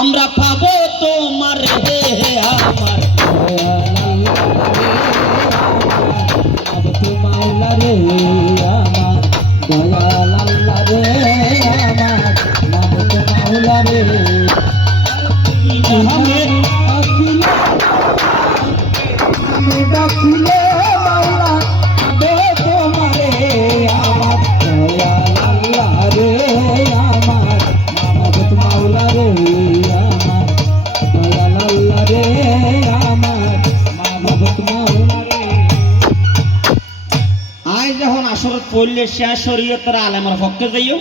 আমরা পাবো তোমার হে আমার তো মাওলা রে আমার দয়াল আল্লাহ রে আমার নাম তো মাওলা রে ডাকিলে মাওলা দে তোমারে আমার দয়াল আল্লাহ রে আমার নাম তো মাওলা রে আমার দয়াল আল্লাহ রে আমার নাম তো মাওলা রে আজ যখন আসর পড়লে শেষ শরীয়তের আলেমের পক্ষে যাইও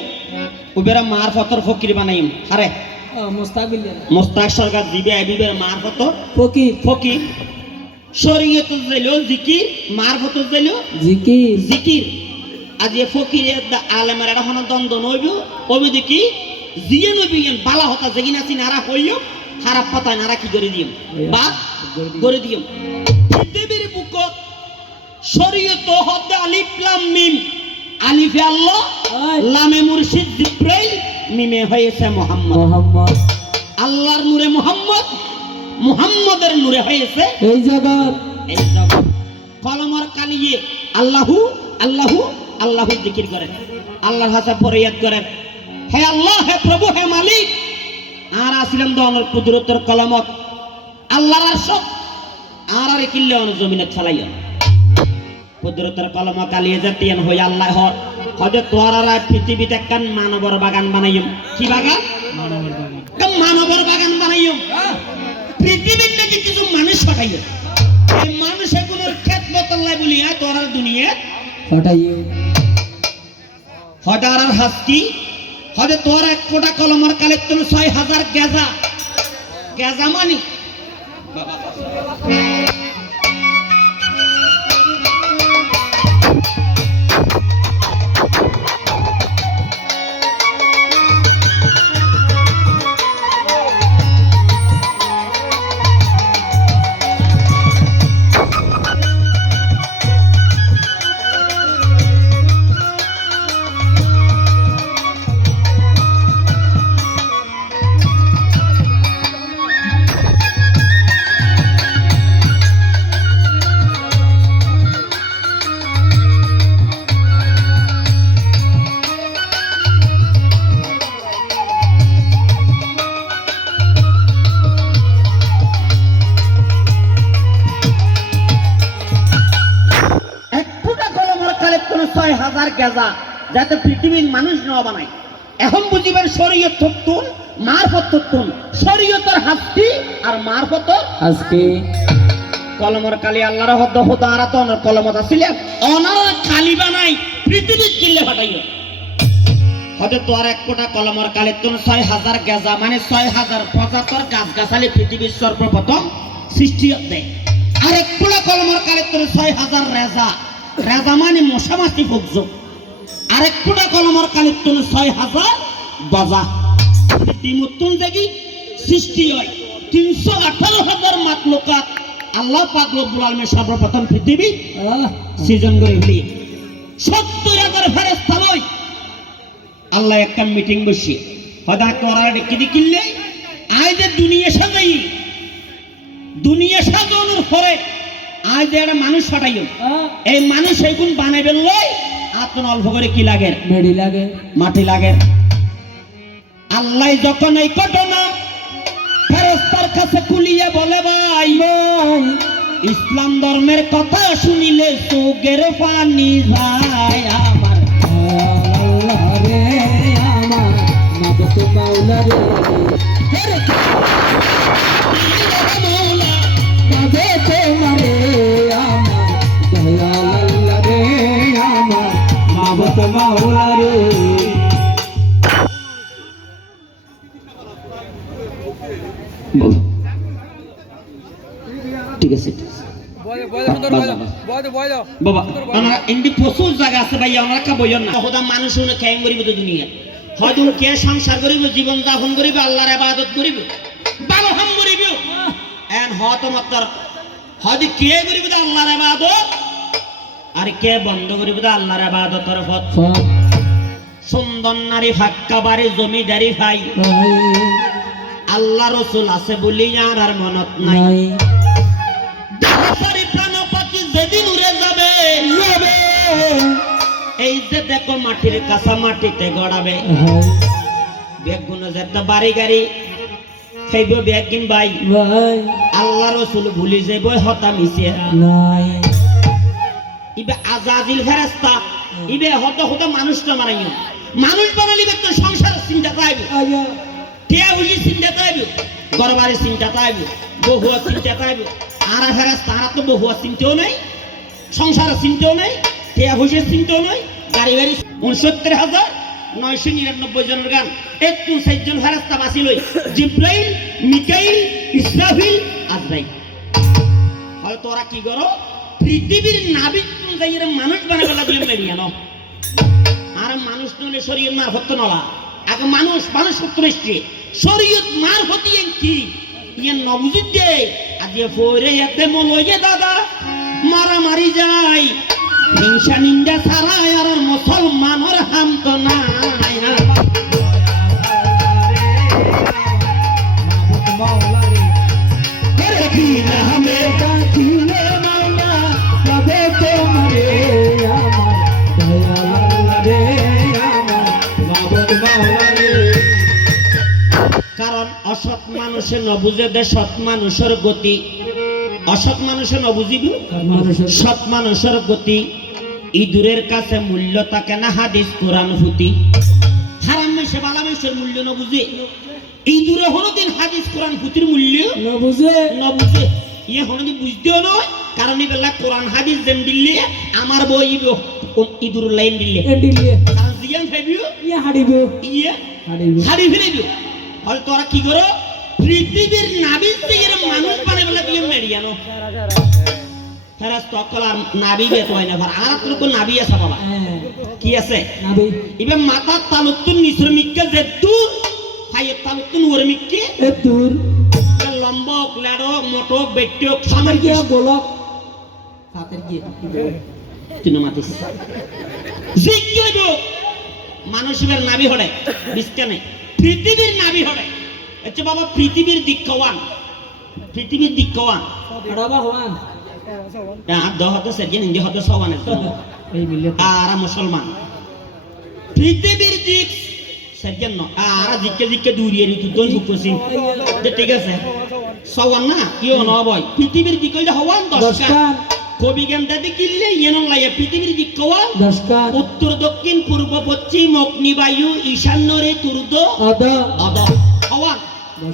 উবেরা মার ফতর ফকির বানাইম হারে মোস্তাক সরকার দিবে আইবিবে মার ফতর ফকির ফকির শরীয়ত যাইলো জিকির মার ফতর যাইলো জিকির জিকির আজ এ ফকির আলেমের এটা হন দ্বন্দ্ব নইব ওবে দেখি জিয়ে নইবেন বালা হতা যেগিনা চিনারা হইও খারাপ পাতা নারা কি করে দিম বা করে দিম পৃথিবীর বুকত শরীয়ত হদ আলিফ লাম মিম আলিফে আল্লাহ লামে মুর্শিদ জিব্রাইল মিমে হয়েছে মুহাম্মদ মোহাম্মদ আল্লাহর নূরে মুহাম্মদ মুহাম্মদের নূরে হয়েছে এই জগৎ এই জগৎ কলমর কালিয়ে আল্লাহু আল্লাহু আল্লাহু জিকির করেন আল্লাহর হাতে ফরিয়াদ করেন হে আল্লাহ হে প্রভু হে মালিক আর আসিলাম দনের কুদরতের কলমত আল্লাহর আরশ আর কিল্লে অন জমিনে ফলাইয়া কুদরতের কলম কালিয়ে জাতিয়ান হই আল্লাহ হর হযে তোরারা পৃথিবীতে একখান মানবর বাগান বানাইম কি বাগান মানবর বাগান বানাইম পৃথিবীর লাগি কিছু মানুষ পাঠাইও এই মানুষ এগুলোর ক্ষেত বতল্লাই বলিয়া তোরার দুনিয়া হটাইও হজার আর হাসকি হযে তোর এক ফোঁটা কলমর কালে তুমি ৬০০০ গেজা গেজা মানি বাবা গেজা যাতে পৃথিবীর মানুষ না বানায় এখন বুঝিবেন শরীয়ত থুন মারফত থুন শরীয়তের হাস্তি আর মারফত আজকে কলমর কালি আল্লাহর হদ খোদারা তো কলমত আছিল অনার কালি বানাই পৃথিবীর কিল্লে ফাটাইও হতে তোর এক কোটা কলমর কালি তুন ৬০০০ গেজা মানে ৬০৭৫ গাছ গাছালি পৃথিবীর সর্বপ্রথম সৃষ্টি দেয় আর এক কোটা কলমর কালি তুন ৬০০০ রেজা রেজা মানে মশা মাছি ফুকজো আরেক ফুটা কলমর কালিতুন ৬০০০ বাজা পৃথিবীতুন দেখি সৃষ্টি হয় ৩১৮,০০০ মাখলুকাত আল্লাহ পাক রব্বুল আলামিন সর্বপ্রথম পৃথিবী সৃজন করে হলি ৭০,০০০ ফেরেশতা লই আল্লাহ একটা মিটিং বসি হদা তোরা ডেকে দিকিলে আজ যে দুনিয়া সাজানোর পরে আজ যে একটা মানুষ ফাটাইও এই মানুষ এইগুন বানাইবে লই আপনার অল্প করে কি লাগে মেডি লাগে মাটি লাগে আল্লাহ যখন এই ঘটনা ফেরেশতার কাছে কুলিয়ে বলে ভাই ইসলাম ধর্মের কথা শুনিলে চোখের পানি যায় আমার আল্লাহ রে আমার নাম তো মাওলা রে ঠিক আছে বাবা আমরা এমনি প্রচুর জায়গা আছে ভাই আমরা কা বইন না খোদা মানুষ শুনে খেয়ে মরিব তো দুনিয়া হয়তো কে সংসার করিব জীবন যাপন করিব আল্লাহর ইবাদত করিব ভালো হাম করিব এন হয়তো মাত্র হয়তো কে করিব আল্লাহর ইবাদত আর কে বন্ধ করিব আল্লাহর ইবাদতের পথ সুন্দর নারী ফাক্কা বাড়ি জমিদারি ভাই আল্লাহ রসুল আছে বলি আর মনত নাই নাই দেহসারি প্রাণ পাখি যেদিন উড়ে যাবে যাবে এই যে দেখো মাটির কাঁচা মাটিতে গড়াবে হয় বেগুন যেতে বাড়ি গাড়ি খাইব বেগিন ভাই ভাই আল্লাহ রসুল ভুলি যাইব হতা মিশে নাই ইবে আজাজিল ফেরেশতা ইবে হত হত মানুষটা মারাইও মানুষ বানালিবে তো সংসার চিন্তা পাইব আয়া টিয়া হুজি চিন্তা পাইব গরবারে চিন্তা পাইব বহুয়া চিন্তা পাইব আর ফেরেশতা আর তো বহুয়া চিন্তাও নাই সংসার চিন্তাও নাই টিয়া হুজি চিন্তাও নাই গাড়ি বাড়ি 69,999 জনের গান একটু 4 জন ফেরেশতা বাঁচি লই জিব্রাইল মিকাইল ইসরাফিল আজরাইল হয় তোরা কি করো পৃথিবীর নাবিক কোন যাইরে মানুষ বানাবে লাগলে মেরিয়া ন আর মানুষ নলে শরীয়ত মারফত নলা আগে মানুষ সত্যনিষ্ঠে শরীয়ত মারফত ইয়েন কি ইয়েন নবুজিত দে আদিয়ে ফরে এতে মলয়ে দাদা মারামারি যায় হিংসা নিন্দা ছাড়া আর মুসলমানের হাম তো নাই কি না আমি কাঠিলে মাওলা তবে তোমারে আমার দয়াল আল্লাহ রে আমার মাবুদ মাওলা রে কারণ অসৎ মানুষে নবুঝে দে সৎ মানুষের গতি অসৎ মানুষে নবুঝিবি মানুষের সৎ মানুষের গতি ইঁদুরের কাছে মূল্য থাকে না হাদিস কোরআন ফুটি হারাম মেশে বালা মেশের মূল্য নবুঝে ইঁদুরে হনোদিন হাদিস কোরআন ফুটির মূল্য না বুঝে নবুঝে ইয়ে হনোদিন বুঝতেও নয় কারণ এবেলা কোরআন হাদিস যেন দিল্লি আমার বই ইঁদুর লাইন দিল্লি এডিলে কারণ জিয়ান ফেবিও ইয়া হাড়িব ইয়ে হাড়িব হারি ফেলে দিও হয়তো তোরা কি করো পৃথিবীর নাবিক থেকে মানুষ বানাবে বলে দিয়ে মেরিয়ানো ফেরাস তকল আর নাবি বে কয় না আর তো নাবি আছে বাবা হ্যাঁ কি আছে নাবি ইবে মাথা তালুতুন নিশ্রমিককে যে দূর ফাইয়ে তালুতুন ওরমিককে এ দূর লম্বক লেডক মটক বেটক সাতের সামের কি গোলক সাতের কি তিন মাতিস জিজ্ঞেব মানুষের নাবি হড়ে বিস্কানে পৃথিবীর নাবি হড়ে আচ্ছা বাবা পৃথিবীর দিক্ষওয়ান আড়াবা হওয়ান আর দহতে সেদিন ইন্দি হতে সওয়ানের এই মিলে আর মুসলমান পৃথিবীর দিক সেদিন ন আর জিকে দূরিয়ে ঋতু তো বুকছিন ঠিক আছে সওয়ান না ইও ন বয় পৃথিবীর দিক হইলে হওয়ান 10 দশকান কবি গান দাদি কিনলে ইয়েন লাগে পৃথিবীর দিক্ষওয়ান দশকান উত্তর দক্ষিণ পূর্ব পশ্চিম অগ্নিবায়ু ঈশান্যরে তুর্দ আদা অদ হওয়ান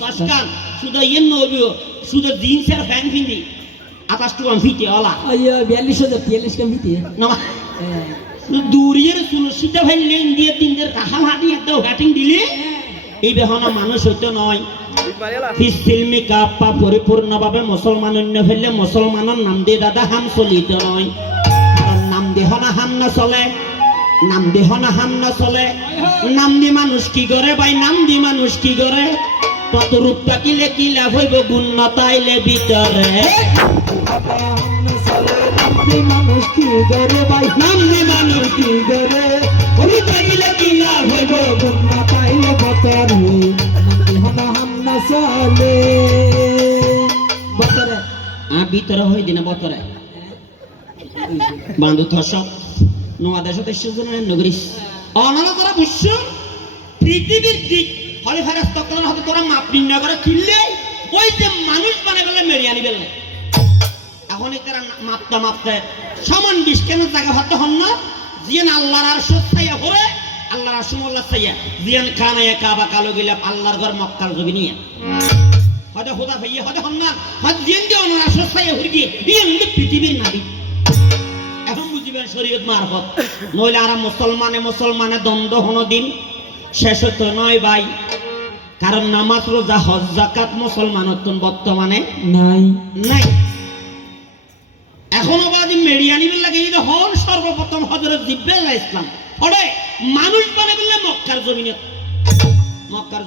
দশকান শুধু ইয়েন নবিও শুধু জিন্সের ফ্যান ফিন্দি 28 টুকান ফিতে ওলা আইয়া 42 কাম দিতে না দূরিয়ের সুলসিতা ফেললে ইন্ডিয়া দিনদের কাহাল হাঁটি একটা হ্যাটিং দিলে এই বেহনা মানুষ হইতে নয় ফিসফিল্মি কাপ্পা পরিপূর্ণভাবে মুসলমান অন্য ফেললে মুসলমানের নাম দিয়ে দাদা হাম চলিতে নয় কারণ নাম দেহ না হাম না চলে নাম দেহ না হাম না চলে নাম দি মানুষ কি করে ভাই নাম দি মানুষ কি করে তত রূপ থাকিলে কি লাভ হইব গুণ নতাইলে ভিতরে মানুষ কি করে ভাই নাম দি মানুষ কি করে রূপ থাকিলে কি লাভ হইব গুন্না পাইলে বতরে হনা হামনা চলে বতরে ভিতরে হই দিনে বতরে বান্ধু থসক নোয়া দেশ দেশের নগরীশ অনানা করা বিশ্ব পৃথিবীর দিক হলে ফেরাস তকলার হতে তোরা মাপ নির্ণয় করে কিনলে ওই যে মানুষ বানাই বলে মেরিয়ে আনি বেলে এখন তারা মাপতে সমান বিষ কেন জায়গা ভাবতে হন না জিয়ান আল্লাহর আর সত্যাইয়া হরে আল্লাহর আর সুমল্লা চাইয়া জিয়ান খানায় কাবা কালো গেলে আল্লাহর ঘর মক্কার জমি নিয়ে হয়তো হোদা ভাইয়া হয়তো হন না হয়তো জিয়ান দিয়ে অনার আর সত্যাইয়া হরে দিয়ে ইয়ে পৃথিবীর নাবিক এখন বুঝিবেন শরীয়ত মারফত নইলে আর মুসলমানে দ্বন্দ্ব হনো দিন শেষ হতো নয় ভাই কারণ নামাজ রোজা হজ যাকাত মুসলমানত বর্তমানে নাই নাই এখনো বাদি মেডিয়ানিবেল লাগে এই হন সর্বপ্রথম হযরত জিব্রাইল আলাইহিস সালাম হড়ে মানুষ বানাইলে মক্কার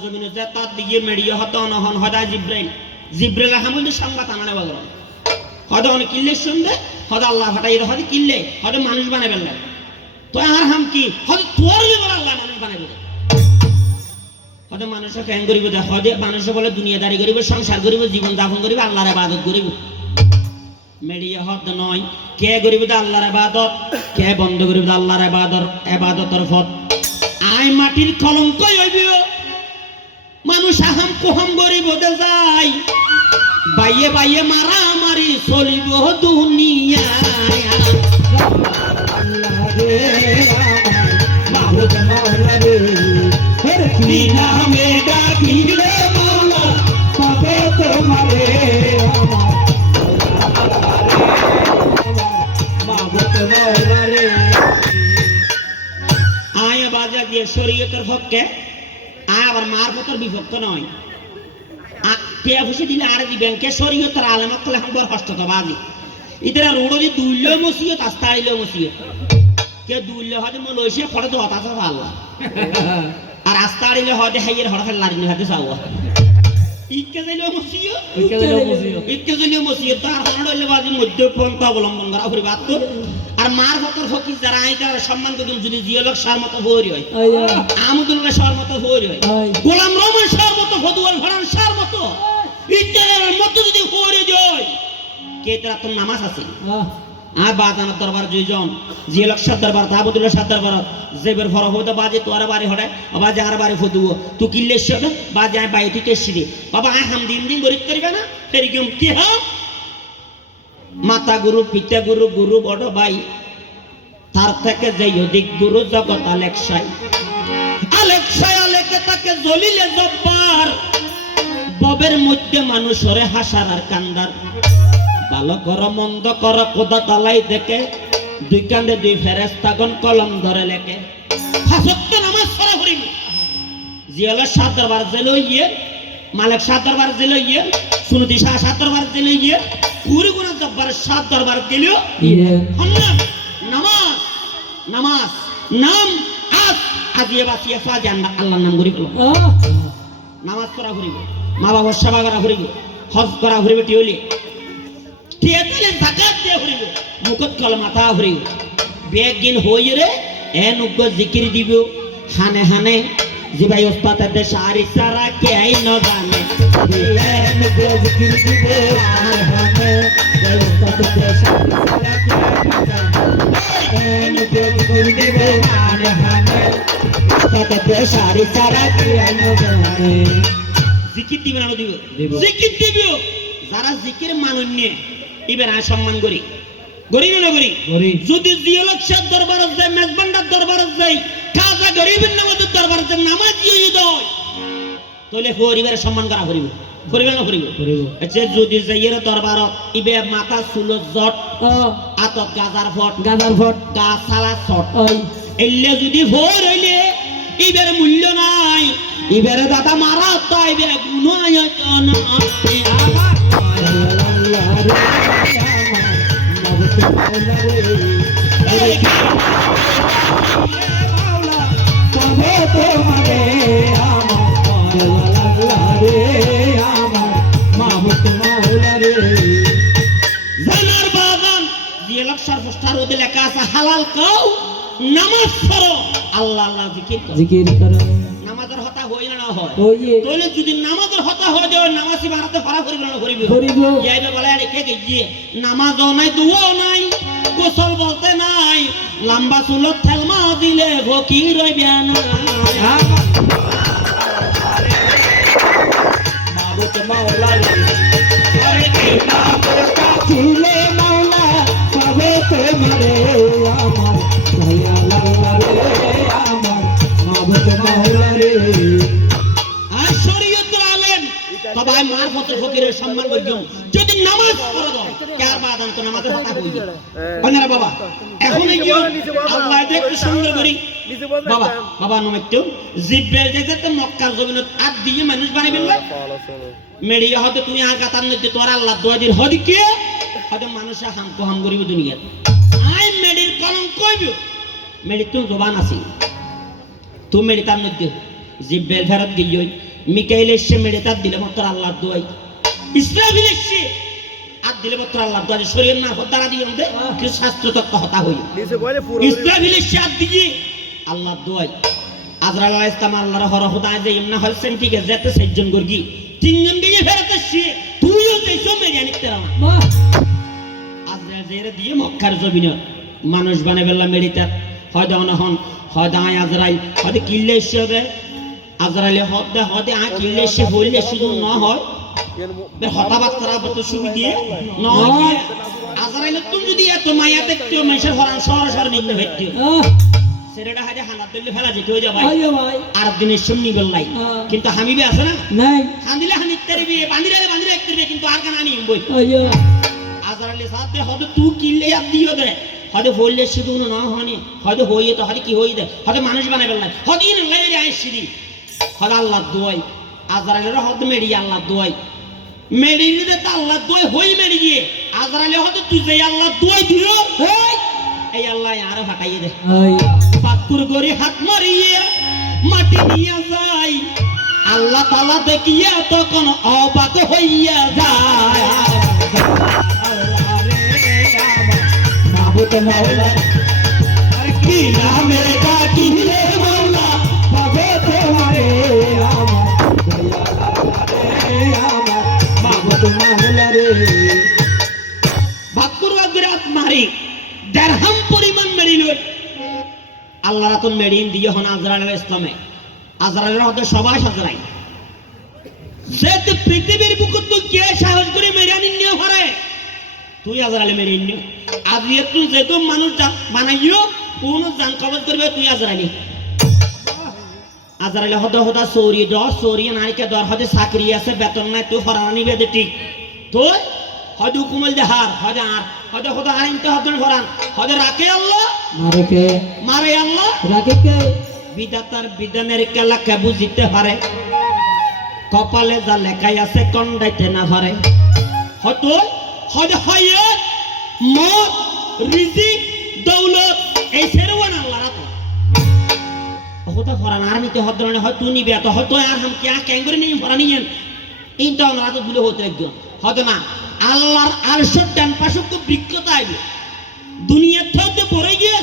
জমিনে যে তার দিকে মেডিয়া হতো অনহন হদা জিব্রাইল হামুল সংবাদ আনানে বলো হয়তো অনেক কিল্লে শুনবে হয়তো আল্লাহ ফাটাই হয়তো কিল্লে হয়তো মানুষ বানাইবেন না তো আর হাম কি হয়তো তোর বলে আল্লাহ মানুষ বানাইবে হয়তো মানুষে কেন করিব দেখ হয়তো মানুষে বলে দুনিয়াদারি করিব সংসার করিব জীবন যাপন করিব আল্লাহর ইবাদত করিব মেডিয়া হদ নয় কে করিব আল্লাহর ইবাদত কে বন্ধ করিব আল্লাহর ইবাদতের পথ আই মাটির কলঙ্ক হইব মানুষ আহাম কোহাম করিব দে যায় বাইয়ে বাইয়ে মারামারি চলিব দুনিয়ায় আল্লাহ রে আমার মাহবুব মাওলা রে কি নামে ডাকিলে মাওলা পাবে তোমারে আমার মাহবুব মাওলা রে আয় বাজা দিয়ে শরীয়তের পক্ষে আয় আবার মার পতর বিভক্ত নয় কে খুশি দিলে আরে দিবেন কে শরীয়তের আলেমত কলে হাম বড় কষ্ট তো বাজি ইতরা রোড দি দুইল মসিয়ত আস্তাইল মসিয়ত কে দুইল হদে ম লইছে ফটো তো হতাছ আল্লাহ আর আস্তাইল হদে হাইয়ের হড় ফেল লারি হাতে সাওয়া ইকে যাইলো মসিয়ত ইকে যাইলো মসিয়ত তার হড় হইলে বাজি মধ্য পন্থা অবলম্বন করা করি বাত আর মার পতর ফকির যারা আই তারা সম্মান করুন যদি জিয়লক সার মতো হরি হয় আমদুল্লাহ সার মতো হরি হয় গোলাম রহমান সার মতো ফদুয়াল ফরান সার মতো ইত্যাদির মতো যদি হরি যায় কে তারা তো নামাজ আছে আর বাজানোর দরবার দুইজন জিয়লক সার দরবার তাবুদুল্লাহ সার দরবার জেবের ফর হতে বাজে তোরা বাড়ি হড়ে বাজে আর বাড়ি ফদুও তু কিল্লে শোন বাজে আই বাইতি তেসিরে বাবা আই হাম দিন দিন গরিব করিবে না ফেরিগম কি হ্যাঁ মাতা গুরু পিতা গুরু গুরু বড় ভাই তার থেকে যেই অধিক গুরু জগৎ আলেকসাই আলেকে তাকে জলিলে জব্বার ববের মধ্যে মানুষরে হাসার আর কান্দার ভালো কর মন্দ কর কোদা তালাই দেখে দুই কান্দে দুই ফেরেস্তাগণ কলম ধরে লেখে হাসত্য নামাজ পড়া করিব জিয়ালের সাত দরবার জেলে ইয়ে মালিক সাত দরবার জেলে ইয়ে সুনতি শাহ সাত দরবার জেলে ইয়ে কুরগুনা জব্বার সাত দরবার দিলিও নামাজ নামাজ নাম আজ আজিয়ে বাঁচিয়ে ফাজে আল্লাহর নাম করিব নামাজ পড়া করিব মা বাবার সেবা করা করিব হজ করা করিব টিউলি টিয়াতলে যাকাত দিয়ে করিব মুখত কলমা তা করিব বেগিন হইরে এনুগ জিকির দিব হানে হানে জিবাই ওস্তাতে সারি সারা কে আই ন জানে এনুগ জিকির দিব হানে হানে জিবাই ওস্তাতে সারি সারা কে আই ন জানে এনুগ জিকির দিব হানে হানে ওস্তাতে সারি সারা কে আই ন জানে জিকির দিবে না দিব জিকির দিব যারা জিকির মানুন নিয়ে এবার আয় সম্মান করি গরিব না করি যদি জিয়লক সাদ দরবারত যায় মেজবান্ডার দরবারত যায় খাজা গরিবের নামাজের দরবারত যায় নামাজ দিয়ে দেয় তাহলে পরিবারের সম্মান করা করিব করিবে না করিব আচ্ছা যদি যাইয়ের দরবারত ইবে মাথা চুলো জট আতত গাজার ফট গা সালা শট এলে যদি ভোর হইলে ইবের মূল্য নাই ইবের দাদা মারা তো ইবে গুণ আয়তন জানার বাজান জিয়ালক সর্বস্টার ওদের লেখা আছে হালাল কাও নামাজ পড়ো আল্লাহ আল্লাহ জিকির করো নামাজের হতা হই না হয় তাহলে যদি নামাজের হতা হয় দেও নামাজি বানাতে পারা করিব না করিব ইয়াইবে বলে আরে কে গিয়ে নামাজও নাই দুও নাই গোসল বলতে নাই লম্বা চুলত থেলমা দিলে ফকির হইবে না মাবুত মাওলা আরে কি চুলে মাওলা পাবে তোমারে আমার দয়া আল্লাহ রে আমার মাবুত মাওলা রে আর শরীয়তের আলেম সবাই মারফতের ফকিরের সম্মান করবেন যদি নামাজ পড়া দাও কার বাদান তো নামাজের কথা কইবে অন্যরা বাবা এখন এই আল্লাহ দেখতে সুন্দর করি বাবা বাবা নমিত জিব্বেল যেতে মক্কার জমিনত আদ দিয়ে মানুষ বানাইবেন না মেডিয়া হতে তুমি আগাতার নদী তোর আল্লাহ দোয়া দির হদি কে হতে মানুষে হাম কোহাম করিব দুনিয়াত আই মেডির কলম কইব মেডি তো জবান আছে তুমি মেডি তার নদী জিব্বেল ফেরত গিয়ে মিকাইল এসে মেডি তার দিলে মাত্র আল্লাহ দোয়াই ইসরাফিল এসে আর দিলে মাত্র আল্লাহ দোয়া শরীর না হতারা দিয়ে মধ্যে কি শাস্ত্র তত্ত্ব হতা হই ইসরাফিল এসে আর দিয়ে আল্লাহ দোয়াই আজরাইল আলাইহিস সালাম আল্লাহর হরহদায় যে এমনা হচ্ছেন ঠিক আছে যেতে সেজন গর্গি তিনজন দিয়ে ফেরতে সে তুইও যাইছো মেরে আনিতে না বাহ আজরাইল জেরে দিয়ে মক্কার জমিনে মানুষ বানাই বেলা মেরিতা হয়তো অনহন হয়তো আয় আজরাইল হয়তো কিল্লে হিসেবে আজরাইলে হতে আয় কিল্লে সে বললে শুধু না হয় হতাবার্তারা বলতে সুবিধে নয় দিয়ে আজরাইলে তুমি যদি এত মায়া দেখতে মানুষের হরান সরাসরি নিতে ভেটতে সেরেটা হাজে হানাত দিলে ফেলা যেতে হয়ে যাবে আইও ভাই আর দিনের সামনে বললাই কিন্তু হামিবে আছে না নাই হান্দিলে হানিত তেরবি বান্দিলে একতে কিন্তু আর কানা নিম বই আইও আজরাইলে সাথে হয়তো তুই কিল্লে আর দিও দে হয়তো বললে শুধু না হয়নি হয়তো হইয়ে তো হয়তো কি হই দে হয়তো মানুষ বানাই বেললাই হয়তো ইন লাই যায় সিঁড়ি হয়তো আল্লাহ দোয়াই আজরাইলের হয়তো মেরি আল্লাহ দোয়াই মেরি নিতে তো আল্লাহ দোয়াই হই মেরি গিয়ে আজরাইলে হয়তো তুই যে আল্লাহ দোয়াই দিও এই আল্লাহ আরো ফাটাইয়ে দে আই পাকুর গরি হাত মারিয়ে মাটি নিয়ে যায় আল্লাহ তাআলা দেখিয়া তখন অবাক হইয়া যায় মাহবুব মাওলা কি নামে ডাকিলে মাওলা পাবে তোমারে আমার দয়াল আমার মাহবুব মাওলা রে পাকুর গরি হাত মারি দেড়হাম পরিমাণ মেরিল আল্লাহ রাতুন মেরিন দিয়ে হন আজরাইল ইসলামে আজরাইলের হতে সবাই সাজরাই যেতে পৃথিবীর বুকুত তো কে সাহস করে মেরানি নিয়ে হরে তুই আজরাইল মেরিন নিও আজ একটু যেহেতু মানুষ বানাইও কোন জান কবজ করবে তুই আজরাইলি আজরাইল হতে হতে সৌরি দর সৌরি নারীকে দর হতে চাকরি আছে বেতন নাই তুই ফরানি বেদে ঠিক তুই হয়তো কুমল দেহার হয়তো আর হয়তো হয়তো আনিতে হয়তো ফরান হয়তো রাখে আল্লাহ মারে কে মারে আল্লাহ রাখে কে বিধাতার বিধানের খেলা কে বুঝিতে পারে কপালে যা লেখাই আছে কন্ডাইতে না পারে হয়তো হয়তো হয় মত রিজিক দৌলত এই সেরওয়ান আল্লাহ রাখো হয়তো ফরান আর নিতে হয়তো হয়তো নিবে তো হয়তো আর হাম কে ক্যাঙ্গুরি নিয়ে ফরানিয়েন ইনটা না তো ভুলে হতে একজন হয়তো না আল্লাহর আরশের ডান পাশে তো বৃক্ষতা আইবে দুনিয়ার থেকে পড়ে গিয়ে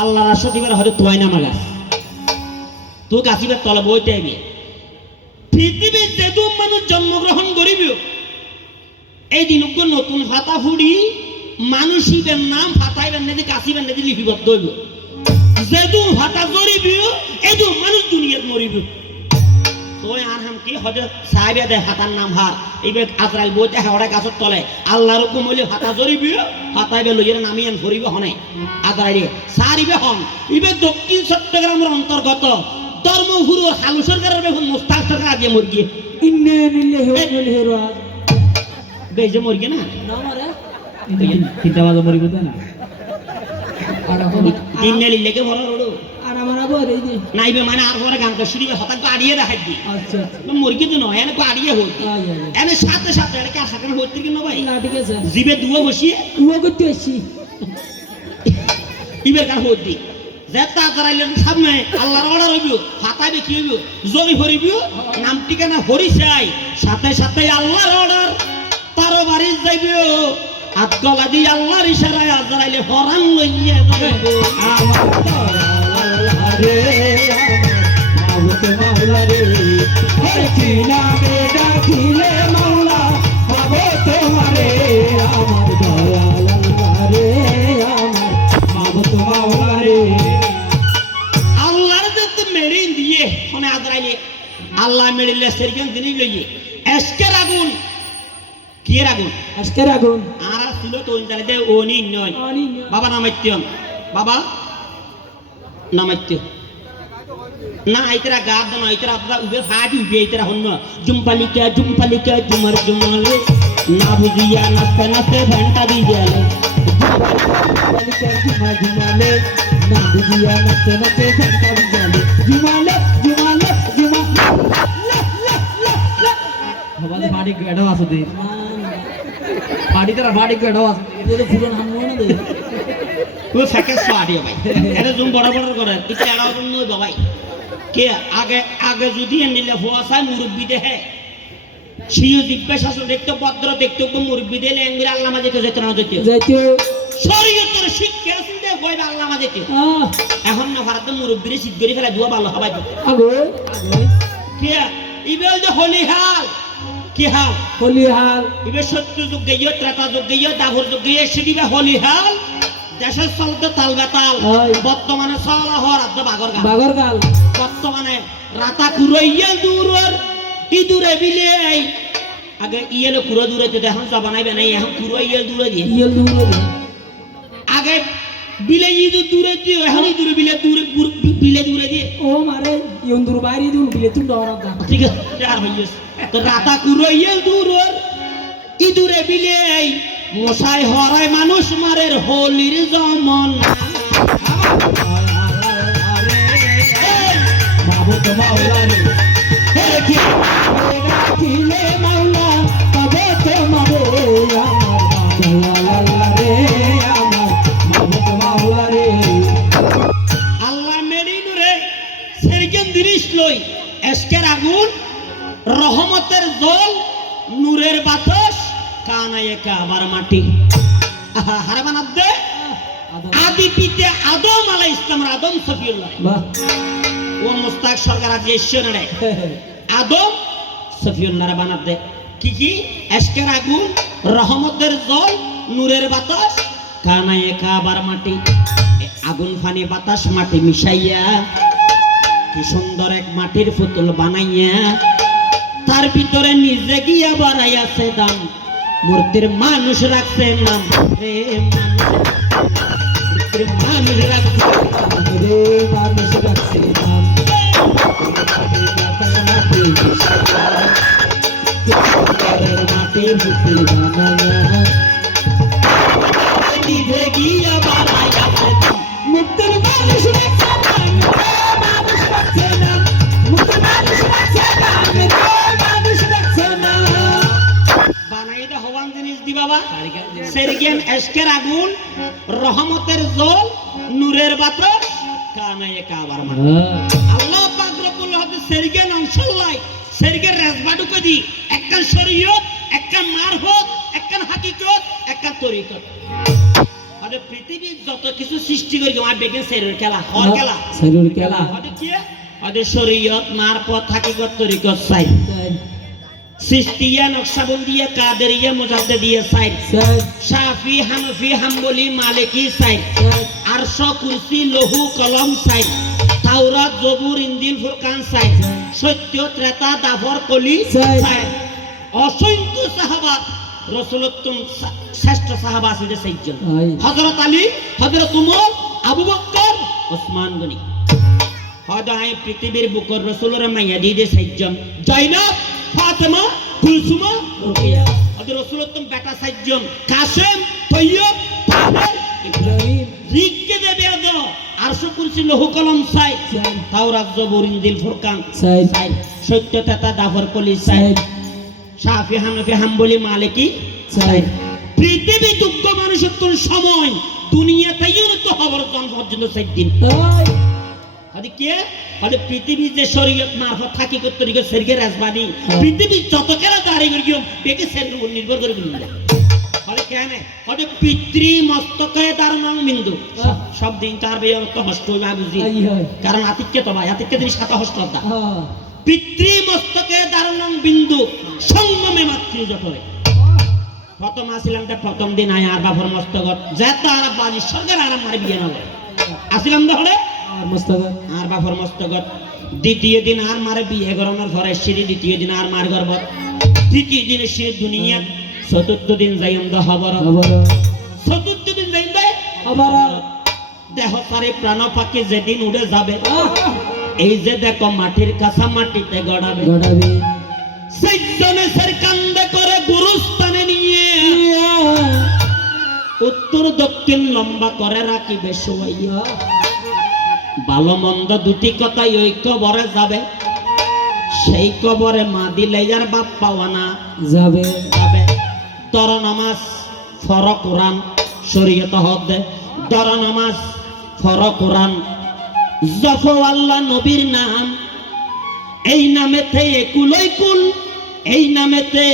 আল্লাহর আরশ দিবার হয়তো তোয়াই নামা গাছ তো গাছিবার তলে বইতে আইবে পৃথিবীর যেদু মানুষ জন্মগ্রহণ করিবে এই দিনকে নতুন ফাতা ফুড়ি মানুষিবের নাম ফাতাইবেন না যে গাছিবেন না যে লিপিবদ্ধ হইব যেদু ফাতা জরিবে এদু মানুষ দুনিয়াত মরিবে তোই আর হাম কি হয়তো সাহেবে দে হাতার নাম হার এইবে আজরাইল বইতে হেওড়া গাছের তলে আল্লাহর হুকুম হইলে হাতা জরিবে হাতাইবে লইয়ের নামিয়ান ফরিবে হনে আজরাইলে সারিবে হন ইবে দক্ষিণ চট্টগ্রামের অন্তর্গত ধর্মপুরের হালু সরকারের বেগুন মুস্তাক সরকার আজকে মুরগি ইন্নে লিল্লাহি ওয়া ইন্না ইলাইহি রাজিউন বেজে মুরগি না না মারে তিনটা বাজে মরি কথা না আর এখন ইন্নে লিল্লাকে ভরা রোডো আর আমার আবার এই যে নাইবে মানে আর পরে গান করিবে হঠাৎ আড়িয়ে দেখাই দি আচ্ছা মুরগি তো নয় এনে আড়িয়ে হোক আই আই এনে সাথে সাথে এটা কি হাকান হইতে কি না ভাই না ঠিক আছে জিবে দুয়া বসিয়ে উয়া করতে আসি ইবের কার হইতে যেটা করাইলেন সামনে আল্লাহর অর্ডার হইব হাতাইবে কি হইব জমি হরিব নাম ঠিকানা হরি চাই সাথে সাথে আল্লাহর অর্ডার তারও বাড়ি যাইবে হাত গলা দিয়ে আল্লাহর ইশারায় আজরাইলে ফরান লইয়া যাইব আমার দয়াল রে মাহবুব মাওলা রে হরকি নামে ডাকিলে মাওলা পাবো তোমারে আমার দয়াল রে আমার মাহবুব মাওলা রে আল্লাহর যে মেরিন দিয়ে মানে আজরাইলে আল্লাহ মেরিলে সেরকম দিনই লইয়ে এসকের আগুন কি এর আগুন আজকের আগুন আর ছিল তো জানে দে ওনি নয় আনি বাবা নামাইত্যম বাবা নামাইত্য না আইতরা গাদ না আইতরা আপনারা উবে ফাটি উবে আইতরা হন্ন জুমপালিকা জুমার জুমালে না বুঝিয়া নাচতে নাচতে ঘন্টা দিয়ালে জুমালিকা জুমালে না বুঝিয়া নাচতে নাচতে ঘন্টা দিয়ালে জুমালে হবালে বাড়ি গেডো আছে দে বাড়ি তোরা বাড়ি গেডো আছে এর ফুলন হামো না দে ও ফ্যাকেস পাড়িও ভাই এটা জুম বড় বড় করে এটা এড়াও নয় বাবাই কে আগে আগে যদি নিলে ফোয়াসায় মুরব্বি দেহে সিও জিজ্ঞাসা দেখতে ভদ্র দেখতে মুরব্বি দিলে এঙ্গুরে আল্লাহ মাঝে কেউ যেতে না যেতে যাইতে শরীয়তের শিক্ষা আছে দে কইবা আল্লাহ মাঝেতে এখন না ভারতে মুরব্বিরে সিদ্ধরি ফেলা দুয়া ভালো হবাই তো আগো কি ইবেল যে হলি হাল কি হাল হলি হাল ইবে সত্য যুগ গইয় ত্রেতা যুগ গইয় দাবর যুগ গইয় সিদিবে হলি হাল দেশের চলতে তাল বেতাল হয়। বর্তমানে চলা হওয়ার আদ্য বাগর গাল বাগর গাল বর্তমানে রাতা কুরইয়া দূরর ইদুরে বিলে আগে ইয়েলো কুরো দূরে তো এখন যা বানাইবে নাই এখন কুরো ইয়েল দূরে দিয়ে ইয়েল দূরে আগে বিলে ইদু দূরে দিয়ে এখন ইদুরে বিলে দূরে বিলে দূরে দিয়ে ও মারে ইন্দুর বাইরে দিন বিলে তুই ডরা দা ঠিক আছে আর হইস তো রাতা কুরো ইয়েল দূরর ইদুরে বিলে মশাই হরায় মানুষ মারের হোলির জমন মাবুত মাওলা রে রাখিলে মাওলা তবে তো মাবে আমার দয়াল আল্লাহ রে আমার মাবুত মাওলা রে আল্লাহ মেরিনু রে সেরকেন দিরিস লই এসকের আগুন রহমতের জল নূরের বাতাস কানায়ে কাবার মাটি হারামান আব্দে আদি পিতে আদম আলাইহিস সালাম আদম সফিউল্লাহ বাহ ও মুস্তাক সরকার আজ এসছে না রে আদম সফিউল্লাহ বানাত দে কি এসকের আগুন রহমতের জল নূরের বাতাস কানায়ে কাবার মাটি আগুন ফানি বাতাস মাটি মিশাইয়া কি সুন্দর এক মাটির পুতুল বানাইয়া তার ভিতরে নিজে গিয়া বানাইয়াছে দাম মূর্তির মানুষ রাখছে নাম রে মূর্তির মানুষ রাখছে রে মানুষ রাখছে নাম মাটি পুতুল বানাইয়া নিজে গিয়া বানাইয়াছে দাম মুক্তির মানুষ রাখছে নাম মানুষ রাখছে নাম মুক্তির মানুষ রাখছে নাম মানুষ রাখছে নাম বানাইতে হওয়ান জিনিস দি বাবা সেরগেন এশকের আগুন রহমতের জল নূরের বাতাস কানায়ে কাবার মাটি আল্লাহ পাক রব্বুল আলামিন সেরগেন অংশলাই সেরগের রাজবাডু কদি একখান শরীয়ত একখান মারফত একখান হাকিকত একখান তরিকত আরে পৃথিবীর যত কিছু সৃষ্টি করি আমার বেগেন সেরের খেলা হর খেলা শরীর খেলা আরে কি আরে শরীয়ত মারফত হাকিকত তরিকত সাই সৃষ্টিয়া নকশাবন্দিয়া কাদেরিয়া মুজাদ্দিদিয়া সাইড শাফি হানফি হাম্বলি মালিকি সাইড আরশ কুরসি লৌহ কলম সাইড তাওরাত জবুর ইনজিল ফুরকান সাইড সত্য ত্রেতা দাবর কলি সাইড অসংখ্য সাহাবা রাসূলুল্লাহ শ্রেষ্ঠ সাহাবা আছে যে সাইজন হযরত আলী হযরত উমর আবু বকর ওসমান গনি হদাই পৃথিবীর বুকর রাসূলের মাইয়া দিদে সাইজন জাইনাব ফাতেমা কুলসুমা রুকিয়া আদি রাসূলুল্লাহ বেটা সাইজন কাসেম তৈয়ব তাহের ইব্রাহিম জিককে দে দাও আরশ কুরসি লৌহ কলম সাই তাওরাত জবুর ইনজিল ফুরকান সাই সত্য তথা দাফর কলি সাই শাফি হানফি হাম্বলি মালিকি সাই পৃথিবী দুঃখ মানুষের তোর সময় দুনিয়াতেই তো হবার জন্ম পর্যন্ত 7 দিন আদি কে আদি পৃথিবী যে শরীয়ত মারফত থাকি করতে রিগে সেরগে রাজবানি পৃথিবী যত কেরা দাঁড়িয়ে গিয়ে গিয়ে বেকে সের উপর নির্ভর করে গুণ যায় আরে কেন আদি পিতৃ মস্তকে দারুণ বিন্দু সব দিন তার বেয়ে তো হস্ত হইবা বুঝি কারণ আতিক্য তো ভাই আতিক্য দিন সাতা হস্ত দা পিতৃ মস্তকে দারুণ বিন্দু সঙ্গমে মাতৃ জটরে প্রথম আসিলাম তে প্রথম দিন আয় আর বাফর মস্তগত যেত আর বাজি সরকার আরাম মারে বিয়ে না আসিলাম ধরে আর বাফর মস্তগত দ্বিতীয় দিন আর মারে বিয়ে গরমের ঘরে সিঁড়ি দ্বিতীয় দিন আর মার গর্বত তৃতীয় দিন সে দুনিয়া চতুর্থ দিন যাইম দা হবর চতুর্থ দিন যাইম দে আবার দেহ পারে প্রাণ পাখি যেদিন উড়ে যাবে এই যে দেখো মাটির কাঁচা মাটিতে গড়াবে গড়াবে সেইজনে সের কান্দে করে গুরুস্থানে নিয়ে উত্তর দক্ষিণ লম্বা করে রাখিবে শোয়াইয়া ভালো মন্দ দুটি কথাই ওই কবরে যাবে সেই কবরে মা দিলে যার বাপ পাওয়া না যাবে যাবে দর নামাজ ফর কোরআন শরীয়ত হদে দর নামাজ ফর কোরআন জফ আল্লাহ নবীর নাম এই নামে থেকে কুলই কুল এই নামেতে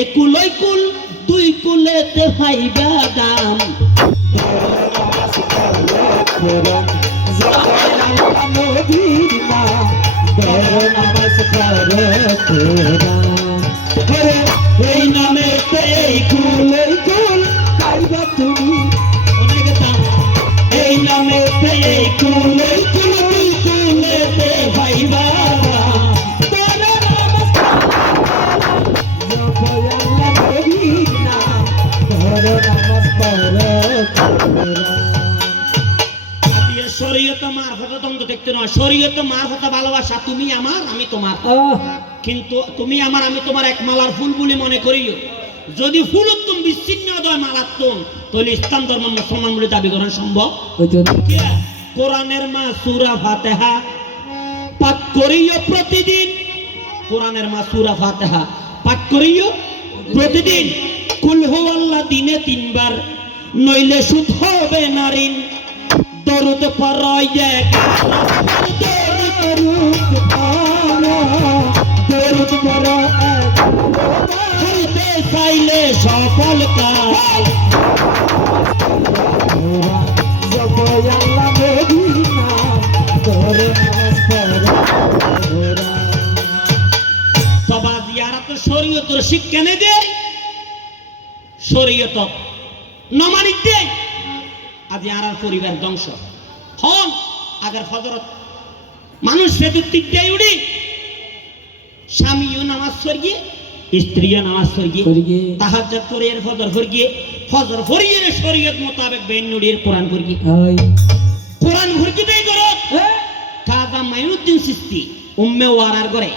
একুল ঐকুল দুই কুলেতে পাইবা দাম এই নামেতে কুল খাইবা তুমি অনেক দাম এই নামেতে কুল দুই কুলেতে পাইবা দাম শরীয়ত মারফত দ্বন্দ্ব দেখতে নয়, শরীয়ত মারফত ভালোবাসা, তুমি আমার আমি তোমার, কিন্তু তুমি আমার আমি তোমার এক মালার ফুল বলে মনে করিও। যদি ফুল তুমি বিচ্ছিন্ন দয় মালাত্তম, তাহলে ইসলাম ধর্ম মুসলমান বলে দাবি করা সম্ভব? কোরআনের মা সূরা ফাতিহা পাঠ করিও প্রতিদিন, কোরআনের মা সূরা ফাতিহা পাঠ করিও প্রতিদিন। কুল হুয়াল্লাহ দিনে 3 বার, নইলে সুদ হবে না ঋণ। দরুদ পড়াই দরুদ পড়া হইতে চাইলে সফল কাজ। তবা জিয়ারত শরীয়তের শিক্ষা নে দে, শরীয়ত নমানিক দে। আজ আর পরিবার ধ্বংস হন। আগের ফজরত মানুষ সেতুর তিনটাই উড়ি, স্বামীও নামাজ পড়িয়ে, স্ত্রীও নামাজ পড়িয়ে, তাহাজ্জুদ করে এর ফজর পড়িয়ে, ফজর পড়িয়ে শরীয়ত মোতাবেক বেন নুড়ির কোরআন পড়িয়ে, কোরআন পড়িয়ে দেই করো। খাজা মাইনুদ্দিন চিশতি উম্মে ওয়ারার ঘরে,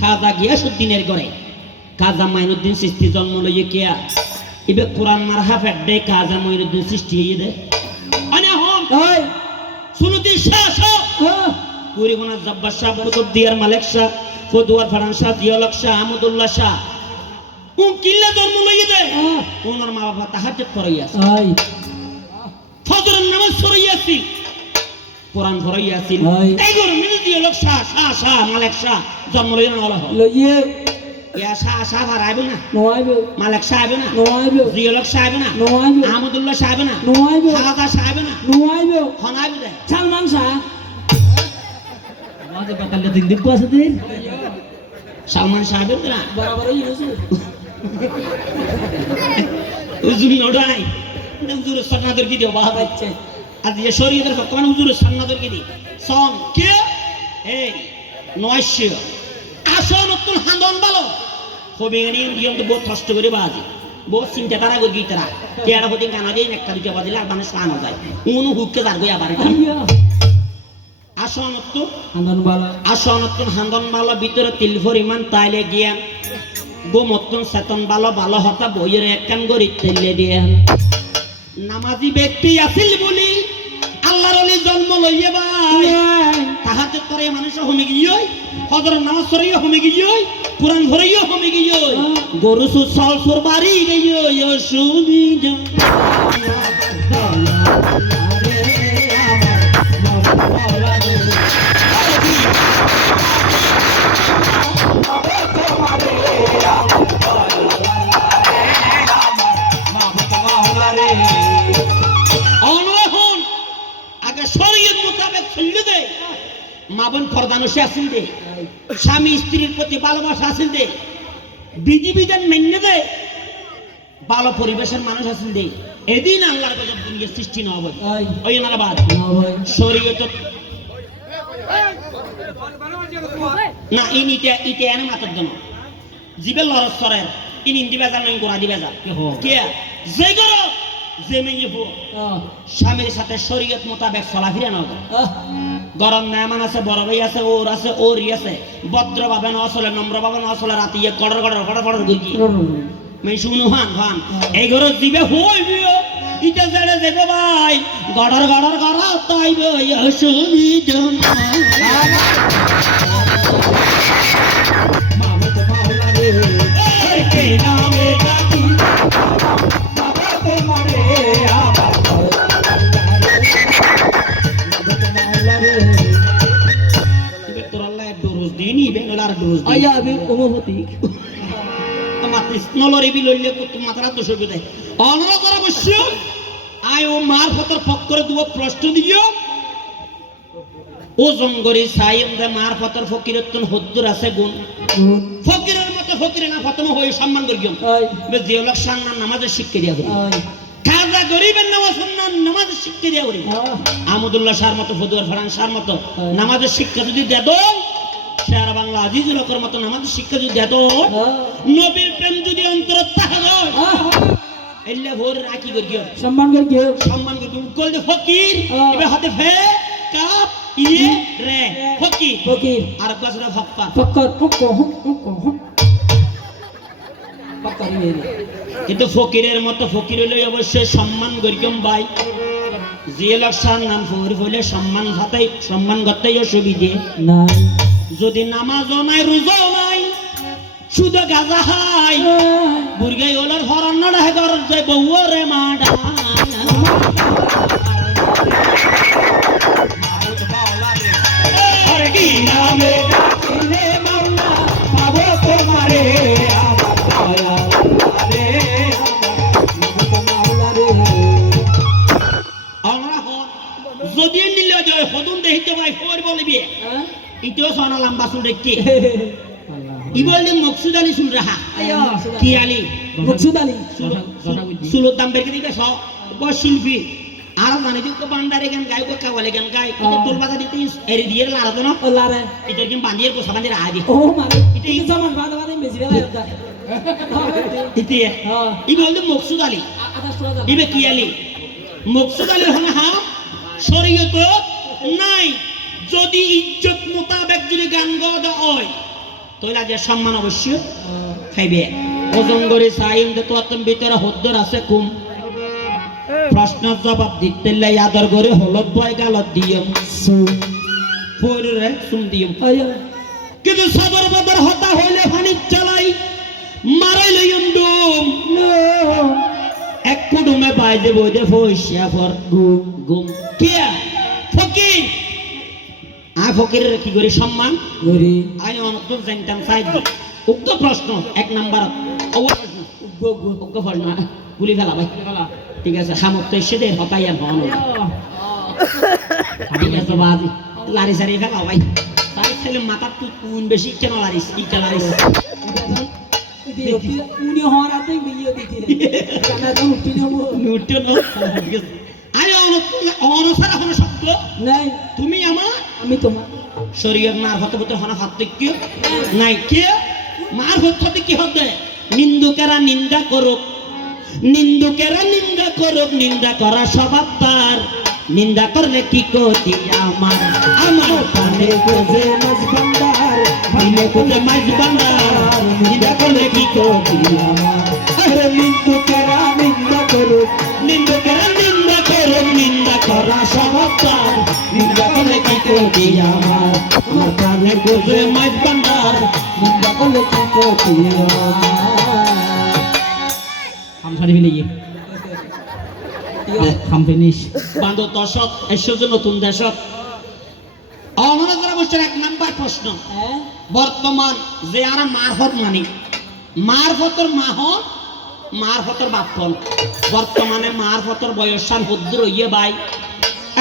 খাজা গিয়াসউদ্দিনের ঘরে খাজা মাইনুদ্দিন চিশতি জন্ম লইয়ে কেয়া ইবে কোরআন মারহাফেট দে খাজা মাইনুদ্দিন চিশতি হইয়ে দে আনে হম সুনুতি শাহ শাহ পুরিগুনা জব্বার শাহ, কুতুবদিয়ার মালিক শাহ, ফদুয়ার ফারান শাহ, জিয়ালক শাহ, আহমদুল্লাহ শাহ কোন কিল্লা জন্ম লইয়ে দে। ওনার মা বাবা তাহাজ্জুদ করাইয়াছে, ফজরের নামাজ পড়াইয়াছি, কোরআন পড়াইয়াছি। এই গরু মিলে জিয়ালক শাহ শাহ শাহ মালিক শাহ জন্ম লইয়ে না হলো লইয়ে ইয়া শাহ শাহ হারাইবে না, নয়াইবে মালিক শাহ আইবে না, নয়াইবে জিয়ালক শাহ আইবে না, নয়াইবে আহমদুল্লাহ শাহ আইবে না, নয়াইবে খাজা শাহ আইবে না, নয়াইবে হনাইবে দে। সালমান শাহ আমাদের বাতালে দিন দিন আছে দিন সালমান সাহেব না বরাবর ইউসুফ হুজুর নড়াই হুজুর সন্নাদর কি দিও বাবা আচ্ছা আজ যে শরীয়তের কোন হুজুর সন্নাদর কি দি সন কে এই নয়শ আসন তুল হান্দন ভালো হবে নি দিয়ম তো বহুত কষ্ট করে বাজি বহুত চিন্তা তারা গই তারা কেডা হদিন কানা দেই একটা দুটো বাজিলে আর মানুষ কানা যায় উনু হুককে যার গই আবার আসনত্ব আসনত্ব হান্দন ভালো ভিতরে তিল পরিমাণ তাইলে জ্ঞান গোমত্তন চেতন ভালো ভালো হতা বইয়ের একখান গড়ি তেলে দিয়ে নামাজি ব্যক্তি আছিল বলি আল্লাহর ওলি জন্ম লইয়ে ভাই তাহাজ্জুদ করে মানুষ হমে গিয়ই ফজরের নামাজ পড়ে হমে গিয়ই কুরআন পড়ে হমে গিয়ই গরু সুসল সুর বাড়ি গিয়ই সুবিধা মাবন পর্দানুষে আসিল দে স্বামী স্ত্রীর প্রতি ভালোবাসা আসিল দে বিধি বিধান মেনে দে ভালো পরিবেশের মানুষ আসিল দে এদিন আল্লাহর গজব দুনিয়া সৃষ্টি না হবে ওই না বাদ শরীয়ত না ইনিতে ইতে এনে মাতার জন্য জিবে লরস সরের ইন দিবে জান নই গোড়া দিবে যা কে যে গরো যে মেয়ে হো স্বামীর সাথে শরীয়ত মোতাবেক চলাফেরা না করে গরম মেহমান আছে বড় ভাই আছে ওর আছে ওর আছে ভদ্র ভাবে না আসলে নম্র ভাবে না আসলে রাতে গড়র গড়র ফড় ফড় গুজি মই শুনু হান হান এই ঘর দিবে হইবিও ইটা জেড়ে দেবে ভাই গড়র গড়র গড়া তাইবে অসুবিধা মাহমুদ মাওলা রে এই কে নামে ডাকি বাবা তোমারে আমার আয়া আমি ওমপতি তোমার নলরি বিলইলে মাথাটা তো সইবে দেয় অনরা করা বসছ আয় ও মার ফতর ফক্করে দুব প্রশ্ন দিও ও জঙ্গরি সাইম দে মার ফতর ফকিরতন হদ্দুর আছে গুণ ফকিরের মতো ফকিরে না ফতম হয়ে সম্মান করিও বে জিওলক সান্নান নামাজের শিক্ষা দিয়া করি খাজা গরিবের নামাজ সুন্নাত নামাজের শিক্ষা দিয়া করি আহমদুল্লাহ শাহর মতো ফদুয়ার ফারান শাহর মতো নামাজের শিক্ষা যদি দেদ শেয়ার বাংলা আজিজুল হকের মতো নামাজের শিক্ষা যদি দেদ নবীর প্রেম যদি অন্তর থাকে এলে ভোর রাখি করিও সম্মান করিও সম্মান করিও কল দে ফকির এবে হাতে ফে কাপ ইয়ে রে ফকির ফকির আর কাজরা ফক্কা ফক্কর ফক্কর কিন্তু ফকিরের মতো ফকির হইলে অবশ্যই সম্মান করিও ভাই যে লক্ষণ নাম ফকির হইলে সম্মান হাতেই সম্মান করতেই অসুবিধে নাই যদি নামাজও নাই রোজাও নাই শুধু গাজা খাই বুড়গাই ওলার হরণ নড়াই ঘর যাই বউ রে মাডা কি নামে ডাকিলে মাওলা পাবো তোমারে আমার দয়াল রে আমার মাওলা রে আমরা হন যদি নিলে যায় হদুন দেখিতে ভাই ফোর বলবি ইতিও সোনা লম্বা শুন দেখতে ই বললে মকসুদ আলী শুন রাহা কি আলী মকসুদ আলী সুলত দাম বের করে দিবে সব শিল্পী আর মানে যে বান্ডারে গান গায় কাওয়ালে গান গায় তোর বাজা দিতে এর দিয়ে লাড়াতো না ও লারে এটা কি বান্দিয়ে গোসা বান্দিয়ে রাহা দি ও মানে এটা কি সমান বাদা বাদা বেশি বেলা হতা ইতি হ্যাঁ ই বললে মকসুদ আলী আটা সুরা ইবে কি আলী মকসুদ আলী হন হা শরীয়ত নাই যদি ইজ্জত মোতাবেক যদি গান গাওয়া হয় তোলা যে সম্মান অবশ্য খাইবে ওজন করে সাইম দে তো আতম ভিতরে হদ্দর আছে কুম প্রশ্নের জবাব দিতে লাই আদর করে হলদ বয় গালত দিয়ম ফোরে সুম দিয়ম আয়া কিন্তু সদর বদর হতা হইলে ফানি চালাই মারাই লইম ডুম এক কুডুমে পাই দেব দে ফইসা ফর গুম গুম কিয়া ফকির আ ফকিরের কি করি সম্মান গরি আই অন্তর জানতাম সাইড দি উক্ত প্রশ্ন এক নাম্বার অবশ্য উক্ত ফল না গুলি ফেলা ভাই ঠিক আছে সামর্থ্য এসে দে হতাইয়া হন ঠিক আছে বাজি লারি সারি ফেলা ভাই তাই ছেলে মাথা তুই কোন বেশি কেন লারিস ইটা লারিস উনি হরাতে বিয়ে দিতে জানা তো উঠিনে হবো নুটন আই অনসার হন শব্দ নাই তুমি আমার আমি তোমার শরীরের মার হতে হতে হনা পার্থক্য নাই কে মার হতে কি হবে নিন্দুকেরা নিন্দা করুক নিন্দুকেরা নিন্দা করুক নিন্দা করা স্বভাব তার নিন্দা করলে কি ক্ষতি আমার আমার কানে গোজে মাঝ ভান্ডার দিলে কোথায় মাঝ বান্দার নিন্দা করলে কি ক্ষতি আমার আরে নিন্দুকেরা নিন্দা করুক নিন্দুকেরা নিন্দা করুক নিন্দা করা স্বভাব তার নিন্দা করলে কি ক্ষতি আমার আমার কানে গোজে মাঝ বান্দার নিন্দা করলে কি ক্ষতি আমসারি ফেলে গিয়ে খাম ফিনিশ বান্ধব দশক ঐশ্বর্য নতুন দেশক অমরা যারা বলছেন এক নাম্বার প্রশ্ন হ্যাঁ বর্তমান যে আর মারফত মানি মারফতর মাহন মারফতর বাপন বর্তমানে মারফতর বয়সান হুদ্র ইয়ে ভাই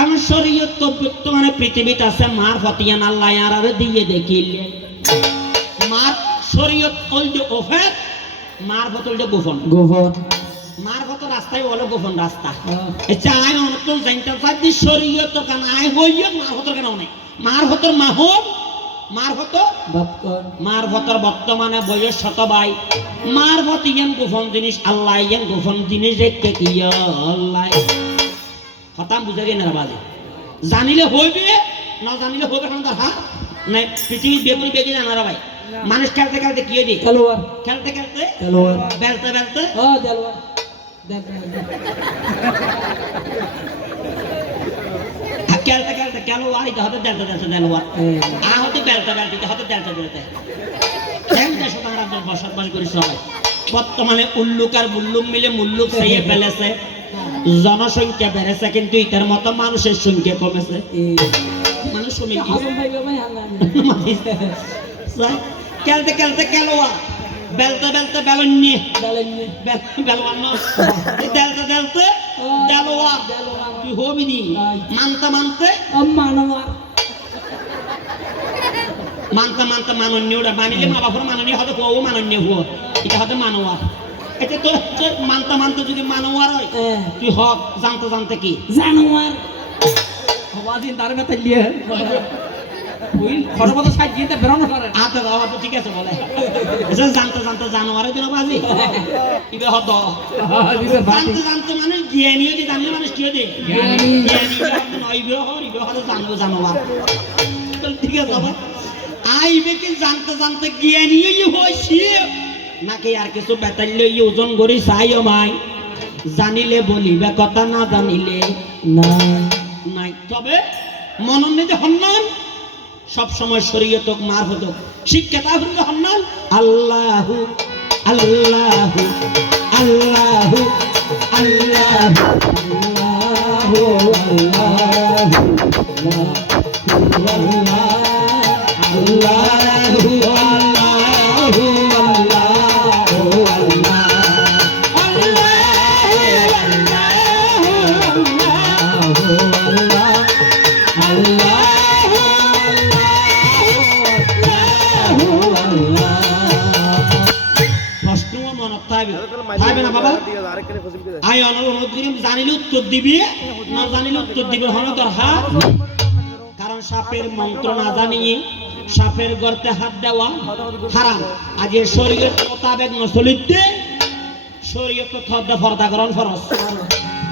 এমন শরীয়ত তো বর্তমানে পৃথিবীতে আছে মারফতিয়ান আল্লাহ আরারে দিয়ে দেখিলে মার শরীয়ত ওল্ড ওফের মারফত ওল্ড গোপন গোবর মারফত রাস্তায় বলে গোপন রাস্তা আচ্ছা আয় অনত জানতাম পারি শরীয়ত কান আয় হইয় মারফতর কেন নাই মারফতর মাহন মারফত বাপকর মারফতর বর্তমানে বয়স শত ভাই মারফত ইয়ান গোপন জিনিস আল্লাহ ইয়ান গোপন জিনিস রেখে কি আল্লাহ হতাম বুঝা গিয়ে না বাজে জানিলে হইবে না জানিলে হবে কারণ তার হা নাই পৃথিবীর বেগুনি বেগে জানারা ভাই মানুষ খেলতে খেলতে কি হয়ে খেলোয়াড় খেলতে খেলতে খেলোয়াড় বেলতে বেলতে ও খেলোয়াড় দেখ খেলতে খেলতে খেলোয়াড় এটা হতে দেলতে দেলতে দেলোয়ার আ হতে বেলতে বেলতে এটা হতে দেলতে দেলতে খেলতে শতাং রাজ্যের বসবাস করি সবাই বর্তমানে উল্লুক আর মুল্লুক মিলে মুল্লুক সেইয়ে ফেলেছে জনসংখ্যা বেড়েছে কিন্তু এটার মতো মানুষের সংখ্যা কমেছে মানুষ হাসন ভাই ভাই হাল্লা খেলতে খেলতে খেলোয়াড় বেলতে বেলতে বেলন্যে বলেন নি। বেলওয়ান দেলতে দেলতে দেলোয়া তুই হবি নি মানতে মানতে মানবা মানতে মানতে মানন্য ওটা মানিলে মা বাবার মানন্য হয়তো ও মানন্য হুয়া এটা হয়তো মানোয়া এটা তো মানতে মানতে যদি মানোয়ার হয় তুই হক জানতে জানতে কি জানোয়ার বাদিন তার কথা লিয়ে ওই খরবত সাজিয়ে তে বেরোনো করে আতে বাবা তো ঠিক আছে বলে এটা জানতে জানতে জানোয়ারের জন্য বাজি এটা হতো জানতে জানতে মানে জ্ঞানীও যে জানলে মানুষ কি দে জ্ঞানী নয় বিয়ে হরি বিয়ে হতে জানবো জানোয়ার ঠিক আছে বাবা আইবে কি জানতে জানতে জ্ঞানীও হইছি নাকি আর কিছু বেতাইলে ওজন করি চাইও মাই জানিলে বলিবে কথা না জানিলে না নাই তবে মনোনীত হন্নান সব সময় শরীয়ত মার হতো শিক্ষা তা হলো হন্নান আল্লাহু আল্লাহু আল্লাহু আল্লাহু প্রশ্ন মনত থাকবে না বাবা আই অনুরোধ করি জানিলে উত্তর দিবি না জানিলে উত্তর দিবে হন দরকার কারণ সাপের মন্ত্র না জানিয়ে সাপের গর্তে হাত দেওয়া হারাম আজ এ শরীরের মোতাবেক নচলিতে শরীয়ত থদ্দা ফর্দা করন ফরজ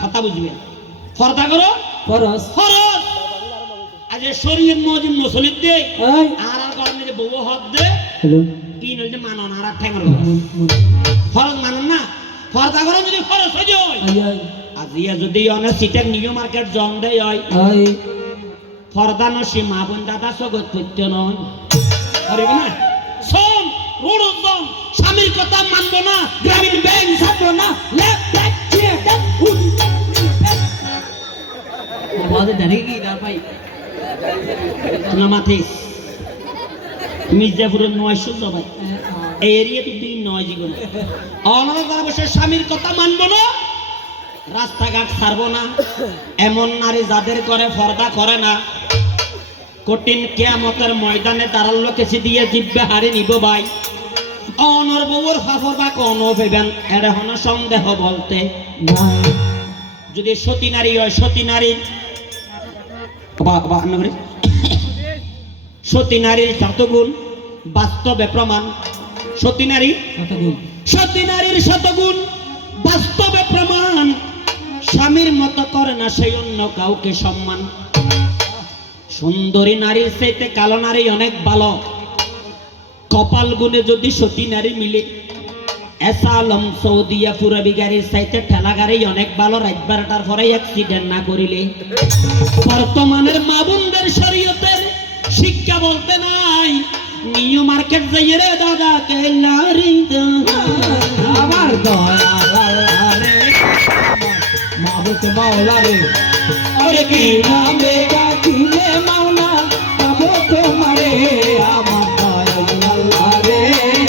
কথা বুঝবেন ফর্দা করো ফরজ ফরজ আজ এ শরীরের মজিম নচলিতে এই আর আর গরমে যে বউ হাত দে হ্যালো কি নইলে মানন আর ঠ্যাঙ্গর ফরজ মানন না ফর্দা করো যদি ফরজ হয়ে যায় আই আই আজিয়া যদি অনেক সিটের নিউ মার্কেট জন দেয় হয় আই ফর্দা নসি মা বোন দাদা সগত করতে নয় পারবে না সোম রোডজন স্বামীর কথা মানবো না গ্রামীণ ব্যাংক ছাড়বো না লেফট রাইট চিড়ে ডাক উঠি বাদে জানি কি না ভাই না মাথিস মির্জাপুরের 900 ভাই এই এরিয়া তো দিন নয় জীবন অনাথ বসে স্বামীর কথা মানবো না রাস্তাঘাট ছাড়বো না এমন নারী যাদের করে পর্দা করে না কঠিন কিয়ামতের ময়দানে তারার লোকেছি দিয়ে জিব্বে হারে নিব ভাই অনর বউর ফাফর বা কোন ভেবেন এর হন সন্দেহ বলতে না যদি সতী নারী হয় সতী নারী সতী নারীর শতগুণ বাস্তবে প্রমাণ সতী নারী কতগুণ সতী নারীর শতগুণ বাস্তবে প্রমাণ স্বামীর মতো করে না সেই অন্য কাউকে সম্মান সুন্দরী নারীর চাইতে কালো নারী অনেক ভালো কপাল গুণে যদি সতী নারী মিলে এসালম সৌদিয়া পুরবি গাড়ির চাইতে ঠেলা গাড়ি অনেক ভালো রাত 12টার পরে অ্যাক্সিডেন্ট না করিলে বর্তমানের মা বোনদের শরীয়তের শিক্ষা বলতে নাই নিউ মার্কেট যাইয়ে রে দাদা কেলারি আমার দয়া রে মাহবুব মাওলা রে আরে কি নামে ডাকিলে মাওলা পাবো তোমারে আমার দয়া আল্লাহ রে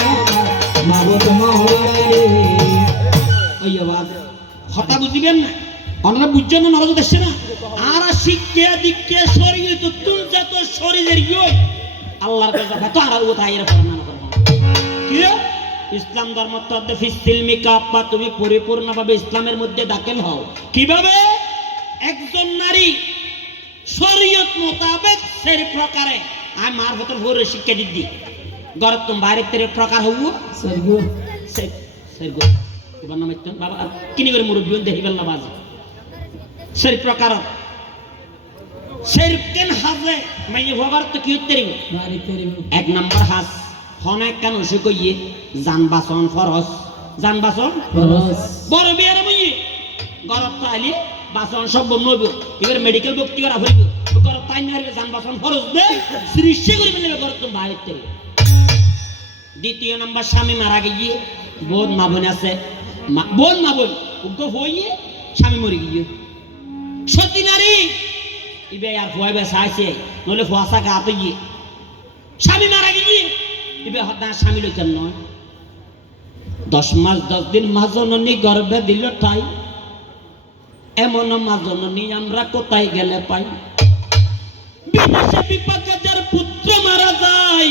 আমার মাহবুব মাওলা রে ওই আওয়াজ কথা বুঝিবেন না আপনারা বুঝছেন না নরজ দেখছে না আর শিক্ষা দীক্ষা শরীর তো তুলছে তো শরীরের ইয়ে আল্লাহর কাছে তো আর ওটা এর পর না করব কি ইসলাম ধর্ম তদ্দে ফিসিলমি কাপা তুমি পরিপূর্ণভাবে ইসলামের মধ্যে দাখিল হও কিভাবে একজন নারী শরীয়ত মোতাবেক সেই প্রকারে আই মার ভেতর ভরে শিক্ষা দিদি গরত তুমি বাইরের তেরে প্রকার হবো সরগো সেরগো এবার নাম একটু বাবা কিনি করে মুরব্বী দেখিবেন না বাজে সেই প্রকার সেই কেন হাজে মাইয়ে ভগার তো কি হইতে রিব বাড়ি করিব এক নাম্বার হাজ অনেক কেন সে কইয়ে জান বাসন ফরজ জান বাসন ফরজ বড় বিয়ার মুই গরত আইলি বাসন সব নব এবার মেডিকেল ভর্তি করা হইব গরত তাই না জান বাসন ফরজ দে সৃষ্টি করে মিলে গরত তো বাইরে দ্বিতীয় নাম্বার স্বামী মারা গিয়ে বোন মা বোন আছে বোন মা বোন উগ্র হইয়ে স্বামী মরে গিয়ে সতী নারী ইবে আর ভয় বেসাইছে নলে ফুয়াশা গাতে গিয়ে স্বামী মারা গিয়ে ইবে হত্যা স্বামী লইতাম নয় 10 মাস 10 দিন মা জননী গর্ভে দিল ঠাই, এমন মা জননী আমরা কোথায় গেলে পাই? বিদেশে বিপাকে যার পুত্র মারা যায়,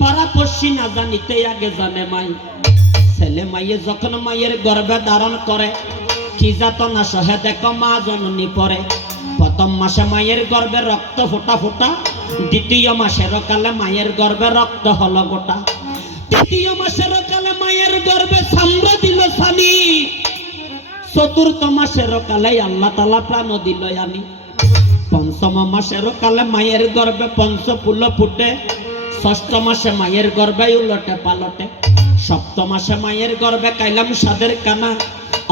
পাড়াপড়শি না জানিতে আগে জানে মাই। ছেলে মাইয়ে যখন মায়ের গর্ভে ধারণ করে, কি যাতনা সহে দেখো মা জননী পরে। প্রথম মাসে মায়ের গর্ভে রক্ত ফোটা ফোটা, দ্বিতীয় মাসের কালে মায়ের গর্ভে রক্ত হলো গোটা, তৃতীয় মাসের কালে মায়ের গর্ভে চামড়া দিল স্বামী, চতুর্থ মাসের কালে আল্লাহ তাআলা প্রাণ দিল আনি। পঞ্চম মাসের কালে মায়ের গর্ভে পঞ্চফুল ফুটে, ষষ্ঠ মাসে মায়ের গর্ভে উলটে পালটে, সপ্তম মাসে মায়ের গর্ভে খাইলাম সাদের কানা,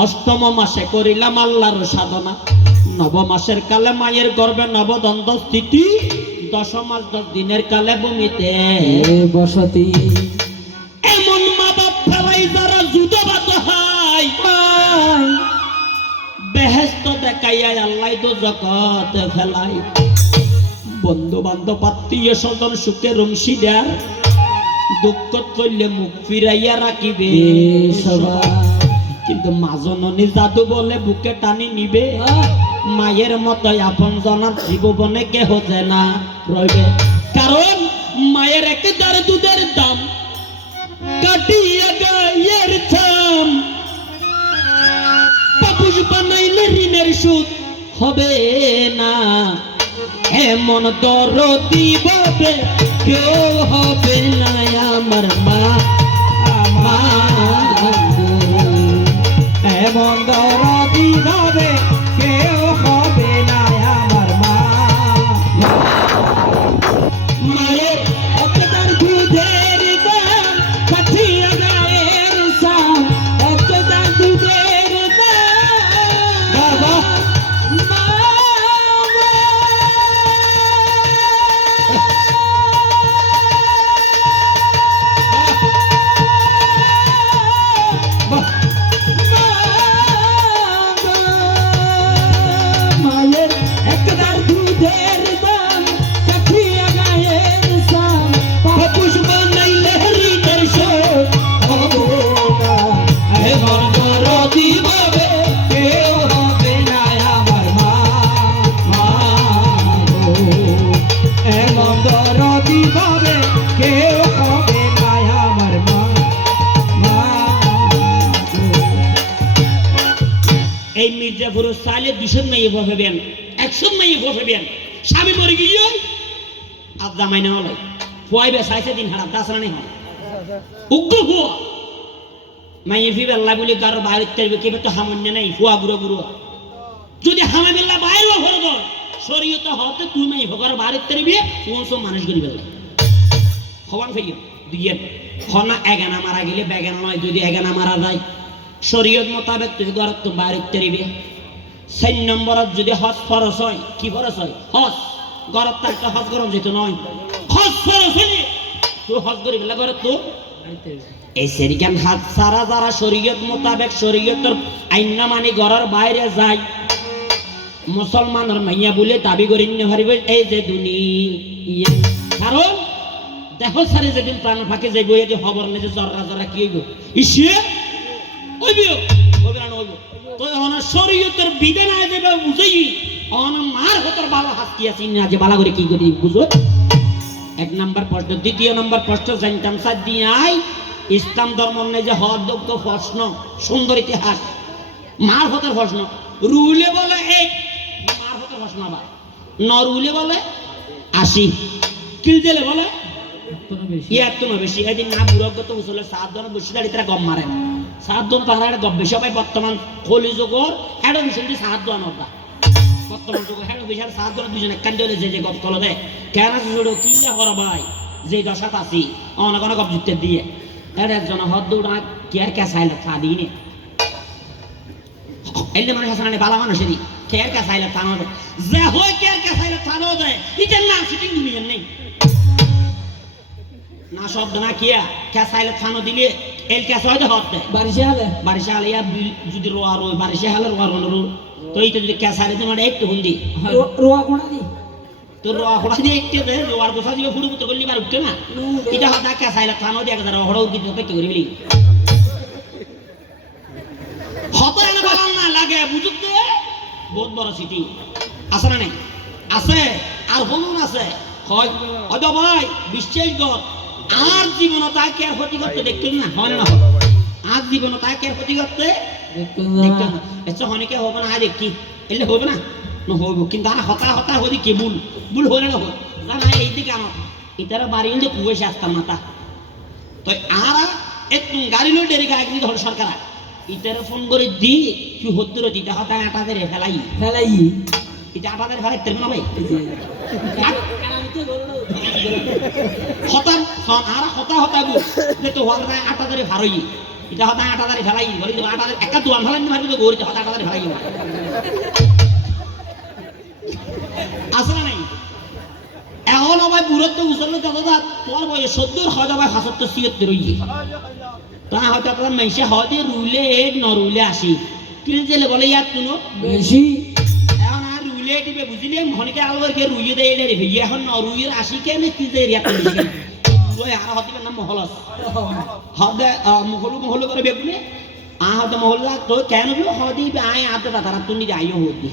অষ্টম মাসে করিলাম আল্লাহর সাধনা, নবম মাসের কালে মায়ের গর্ভে নবদন্ত স্থিতি, 10 মাস 10 দিনের কালে ভূমিতে বসতি। এমন মা বাপ ফেলাই যারা যুদ্ধবাদ হয়, বেহেস্ত দেখাইয়া আল্লাহ তো জগৎ ফেলাই। বন্ধু বান্ধব আত্মীয় স্বজন সুখে রংশি দেয়ার, দুঃখ চললে মুখ ফিরাইয়া রাখিবে সবাই। কিন্তু মা জননী জাদু বলে বুকে টানি নিবে। মায়ের মতো আপন জনার জীবনে কেহ যে না রইবে, কারণ মায়ের একদার দুধের দাম কাটিয়া গায়ের ছাম, পাপুষ বানাইলে ঋণের সুদ হবে না। এমন দরদি ভাবে কেউ হবে না আমার মা, মা এমন দরদি ভাবে কেউ হবে না আমার মা। মায়ের একদার দুধের দাম কাটিয়া গায়ের ছাম, একদার দুধের দাম মা। মায়ের একদার দুধের দাম কাঠিয়া গায়ের সাম, পাপুষ বানাইলে ঋণের শোধ হবে না এমন দরদি ভাবে কেউ হবে না আমার মা, মা গো। এমন দরদি ভাবে কেউ হবে না আমার মা, মা গো। এই মির্জাপুর সালে 200 মেয়ে বসাবেন, 100 মেয়ে বসাবেন, স্বামী মরে গিয়ে আর জামাই না হলে ফুয়াইবে সাইছে দিন হারা দাসরানি হয় উগ্র ফুয়া মাইয়ে ফিবে আল্লাহ বলি কারো বাইরে তেরবে কেবে তো হামন্য নাই ফুয়া গুরো গুরো যদি হামামিল্লা বাইরে হল গো শরীয়ত হতে তুই মাই ভগর বাইরে তেরবে কোন সব মানুষ গরি বেলা হওয়ান ফেইও দিয়ে খনা এগানা মারা গেলে বেগানা নয়, যদি এগানা মারা যায় শরীয়ত মোতাবেক তুই ঘর তো বাইরে তেরবে। 4 নম্বরত যদি হজ ফরজ হয়, কি ফরজ হয়? হজ ঘরত থাকতে হজ করম যেত নয়, হজ ফরজ হলে তুই হজ করি বেলা ঘরত তো এই সেরিকান হাত সারা যারা শরীয়ত মোতাবেক শরীয়তের আইন না মানি ঘরের বাইরে যায়, মুসলমানের মাইয়া বলে দাবি করি নিতে পারিবে এই যে দুনিয়া। কারণ দেখো সারি যেদিন প্রাণ ফাঁকে যাইব এই যে খবর নেই যে জররা জরা কি হইব ইসে হইবিও হইবে না হইব তো অনা শরীয়তের বিধান আয় যাবে বুঝাই অনা মার হতর বাবা হাত কি আছে না যে বালা করে কি করি বুঝো। 1 নম্বর প্রশ্ন। 2 নম্বর প্রশ্ন জানতাম সাদ দিয়াই ইসলাম ধর্ম নেই যে হদক্য প্রশ্ন সুন্দর ইতিহাস মার হতর প্রশ্ন রুলে বলে এক মার হতর প্রশ্ন আবার ন রুলে বলে 80 কিলজেলে বলে ইয়াত না বেশি এদিন না বুড়গত উসলে 7 জন বসে দাঁড়িয়ে তারা গম মারে 7 জন পাহাড়ে গম বেশি সবাই বর্তমান কলিযুগর হেড মিশন 7 জন ওটা বর্তমান যুগ হেড মিশন 7 জন দুজনে কান্দলে যে গপ তলে দেয় কেন ছোট কি না করা ভাই যে দশাত আছি অনেক অনেক গপ জিতে দিয়ে এর একজন হদ দৌড়া কেয়ার কাছাইলে তা দিনে এলে মানে হাসানে বালা মানুষেরই কেয়ার কাছাইলে থানো দেয় যে হয় কেয়ার কাছাইলে থানো দেয় এটা না সিটিং দুনিয়া নেই না শব্দ না কিয়া কাছাইলে থানো দিলে এল কাছে হয়তো হতে বারিশে হালে ইয়া যদি রোয়া রোয় বারিশে হালে রোয়া রো তো এইটা যদি কাছাইলে তোমার একটু হুন্দি রোয়া কোনা দি তো রোয়া খোড়া দিয়ে একটু দে রোয়ার গোসা দিবে ফুড়ু পুত্র করলি বার উঠতে না এটা হতা কাছাইলে থানো দিয়ে যারা হড়া উঠি তো কি করিবি বুঝতে বহুত বড় সিটি আছে না নাই আছে আর হলুন আছে হয় হয়তো ভাই বিশ্বাস কর আর জীবন তাকে আর ক্ষতি করতে দেখতেন না হয় না হয় আর জীবন তাকে আর ক্ষতি করতে দেখতেন না এসে অনেকে হবে না দেখি এলে হবে না না হইব কিন্তু আর হতা হদি কে ভুল হলে না না না এইদিকে আমার এটারা বাড়ি যে কুয়েছে আসতাম মাতা তো আর একটু গাড়ি লো ডেরি গাড়ি কিন্তু হল সরকার ইটারে ফোন করে দি কি হত্তর দিতে হতা আটাদের ফেলাই এটা আটাদের ফেলাই তেমন ভাই হতা আর হতা বল যে তো হল আটাদের ভারই এটা হতা আটাদের ফেলাই বলি তো আটাদের একা দোয়ান ফেলাই মারবি তো গড়ি হতা আটাদের ফেলাই আসলে নাই এখন আমার বুড়োত্ব উচলে দাদা তোমার বয়স 70 হয় ভাই 75 76 রইছে তা হয়তো আপনার মেসে হয়তো রুলে নরুলে আসি কিন্তু জেলে বলে ইয়ার কোনো বেশি এখন আর রুলে দিবে বুঝিলে মহনিকে আলবারকে রুইয়ে দেয় এটা রে ভাইয়া এখন নরুইয়ের আসি কেন তুই যে রিয়াত বেশি ওই আর হতে নাম মহলস হবে মহলু করে বেগুনে হয়তো মহল তো কেন হদি আয় আদা তারা তুমি যাইও হতি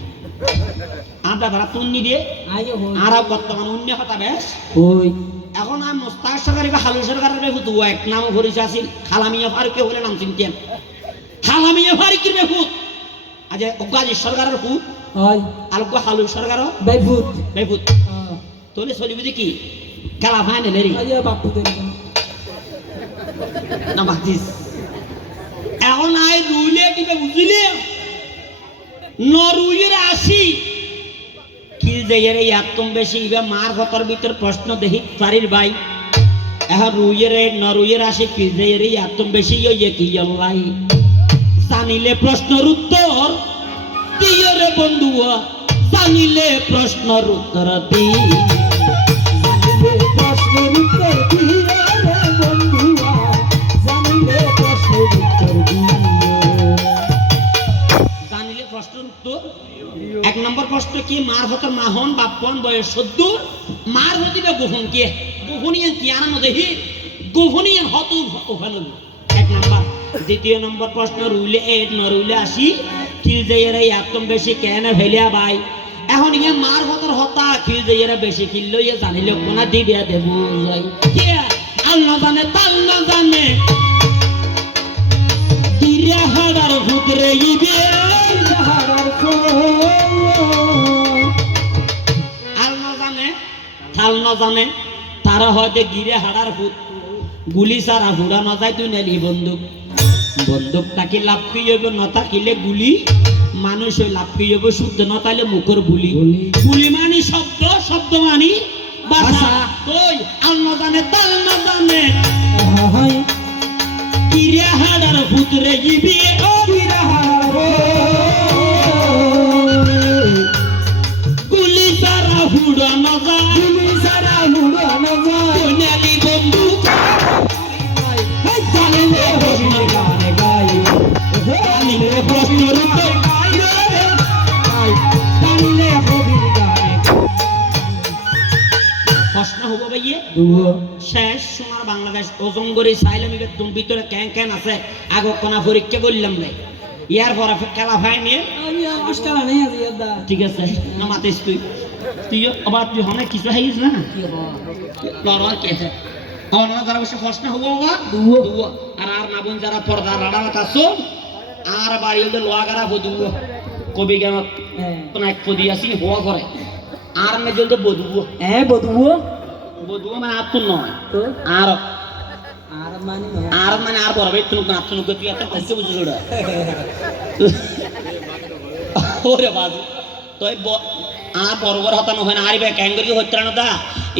আদা তারা তুমি দিয়ে আর বর্তমান অন্য কথা বেশ ওই এখন আর মোস্তাক সরকারি বা হালু সরকারের বেহুত এক নাম ঘুরিছে আসিল খালামিয়া ফারুকে বলে নাম চিনতেন খালামিয়া ফারুকের বেহুত আজ গাজী সরকারের হুত হয় আলোক হালু সরকারও বেভূত বেহুত তোলে চলিবি দেখি খেলা ফাইনাল রে আইয়া বাপু দেন না বাতিস এখন আই রুইলে দিবে বুঝলি নরুইয়ের আসি কি যে এর একদম বেশি ইবা মার ঘটর ভিতর প্রশ্ন দেখি পারির ভাই এখন রুইয়ের নরুইয়ের আসি কি যে এর একদম বেশি ইয়ে কি আল্লাহ জানিলে প্রশ্নের উত্তর দিও রে বন্ধু জানিলে প্রশ্নের উত্তর দি প্রশ্নের উত্তর দিও রে বন্ধুয়া জানিলে প্রশ্নের উত্তর দিও জানিলে প্রশ্নের উত্তর এক নম্বর প্রশ্ন কি মার হতো মাহন বাপন বয়স 70 মার হতিবে গোহন কে গোহনিয়া কি আনন্দ দেখি গোহনিয়া হতো ওখানে এক নম্বর দ্বিতীয় নম্বর প্রশ্ন রুইলে নরুইলে আসি কি যে এরা একদম বেশি কেন ভেলিয়া ভাই এখন ইয়ে মার হতর হতা কি যে এরা বেশি কিনলো ইয়ে জানিলে কোনা দিবে দেব কে আল্লাহ জানে তাল না জানে কিরে হাড়ার ভূতরে ইবে হারার থাল ন জানে তারা হয়তো গিরে হাড়ার ভূত গুলি সারা হুড়া ন যায় তুই নেলি বন্দুক তাকে লাভ কি যাবে ন থাকিলে গুলি মানুষ ওই লাভ কি যাবে শুদ্ধ ন তাইলে মুখর বুলি গুলি মানি শব্দ মানি ভাষা কই আল ন জানে তাল ন জানে হয় গিরে হাড়ার ভূত রে ইবি ও কিরা গুলি সারা হুড়া ন যায় তুমি সারা উড়ানো যায় তুই নেলি বন্দুক জানিলে হবি গানে গাইও জানিলে প্রশ্নের উত্তর জানিলে হবি গানে প্রশ্ন হবো ভাইয়ে দুও শেষ সোনার বাংলাদেশ ওজন করে চাইলে আমি একদম ভিতরে ক্যান আছে আগ কোনা পরীক্ষা করলাম রে ইয়ার পর খেলা ফাইনি আমি অস্কার নেই আজ ইয়াদা ঠিক আছে না মাতিস তুই আবার তুই অনেক কিছু হয়েছিস না কি বাবা লড়ার কে আছে আমার না যারা বসে প্রশ্ন হবো বাবা দুও আর না বোন যারা পর্দা রাড়াত আছো আর বাড়ি হলে লোয়া গারা বদুও কবি গান কোন এক পদি আসি হওয়া করে আর মে জলদি বদুও বদুও বদুও মানে আর তো নয় তো আর আর মানে আর বড় ভাই তুমি নাচন তুই এত কষ্ট বুঝছিস ওটা ওরে বাজু তুই আর বড় বড় হতা নহয় না আর বে ক্যাঙ্গরি হত্রা না দা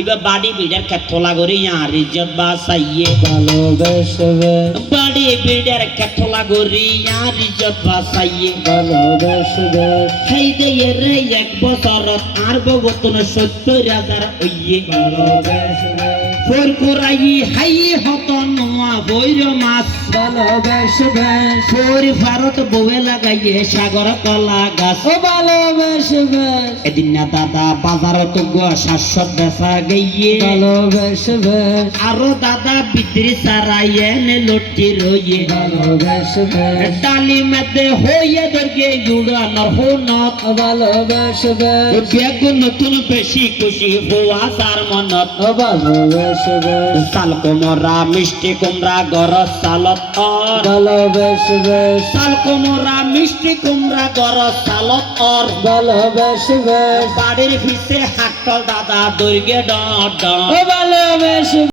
ইবা বাডি বিডার কেথলা গরি আর ইজ্জত বাসাইয়ে ভালোবেসবে বাডি বিডার কেথলা গরি আর ইজ্জত বাসাইয়ে ভালোবেসবে খাই দে রে এক বছর আর বগতন 70,000 হইয়ে ভালোবেসবে ফোর করাই হাই হত নোয়া বৈর মাছ ভালোবেসবে ফোর ভারত বউয়ে লাগাইয়ে সাগর কলা গাছ ও ভালোবেসবে এদিন না দাদা বাজারত শাশ্বত বেচা গিয়ে ভালোবেসবে আরো দাদা বিদ্রি সারাইয়ে নে লটকি রইয়ে ভালোবেসবে ডালি মেতে হইয়ে দরগে জুড়ানোর হুনত ভালোবেসবে বেগুন নতুন বেশি খুশি হওয়া সার মনত ও ভালোবেসবে সাল কোমরা মিষ্টি কুমড়া গরজ সালত অর ভালোবেসবে সাল কোমরা মিষ্টি কুমড়া গরজ সালত অর ভালোবেসবে বাড়ির ভিতরে হাটল দাদা দৈর্ঘ্যে ডট ও ভালোবেসবে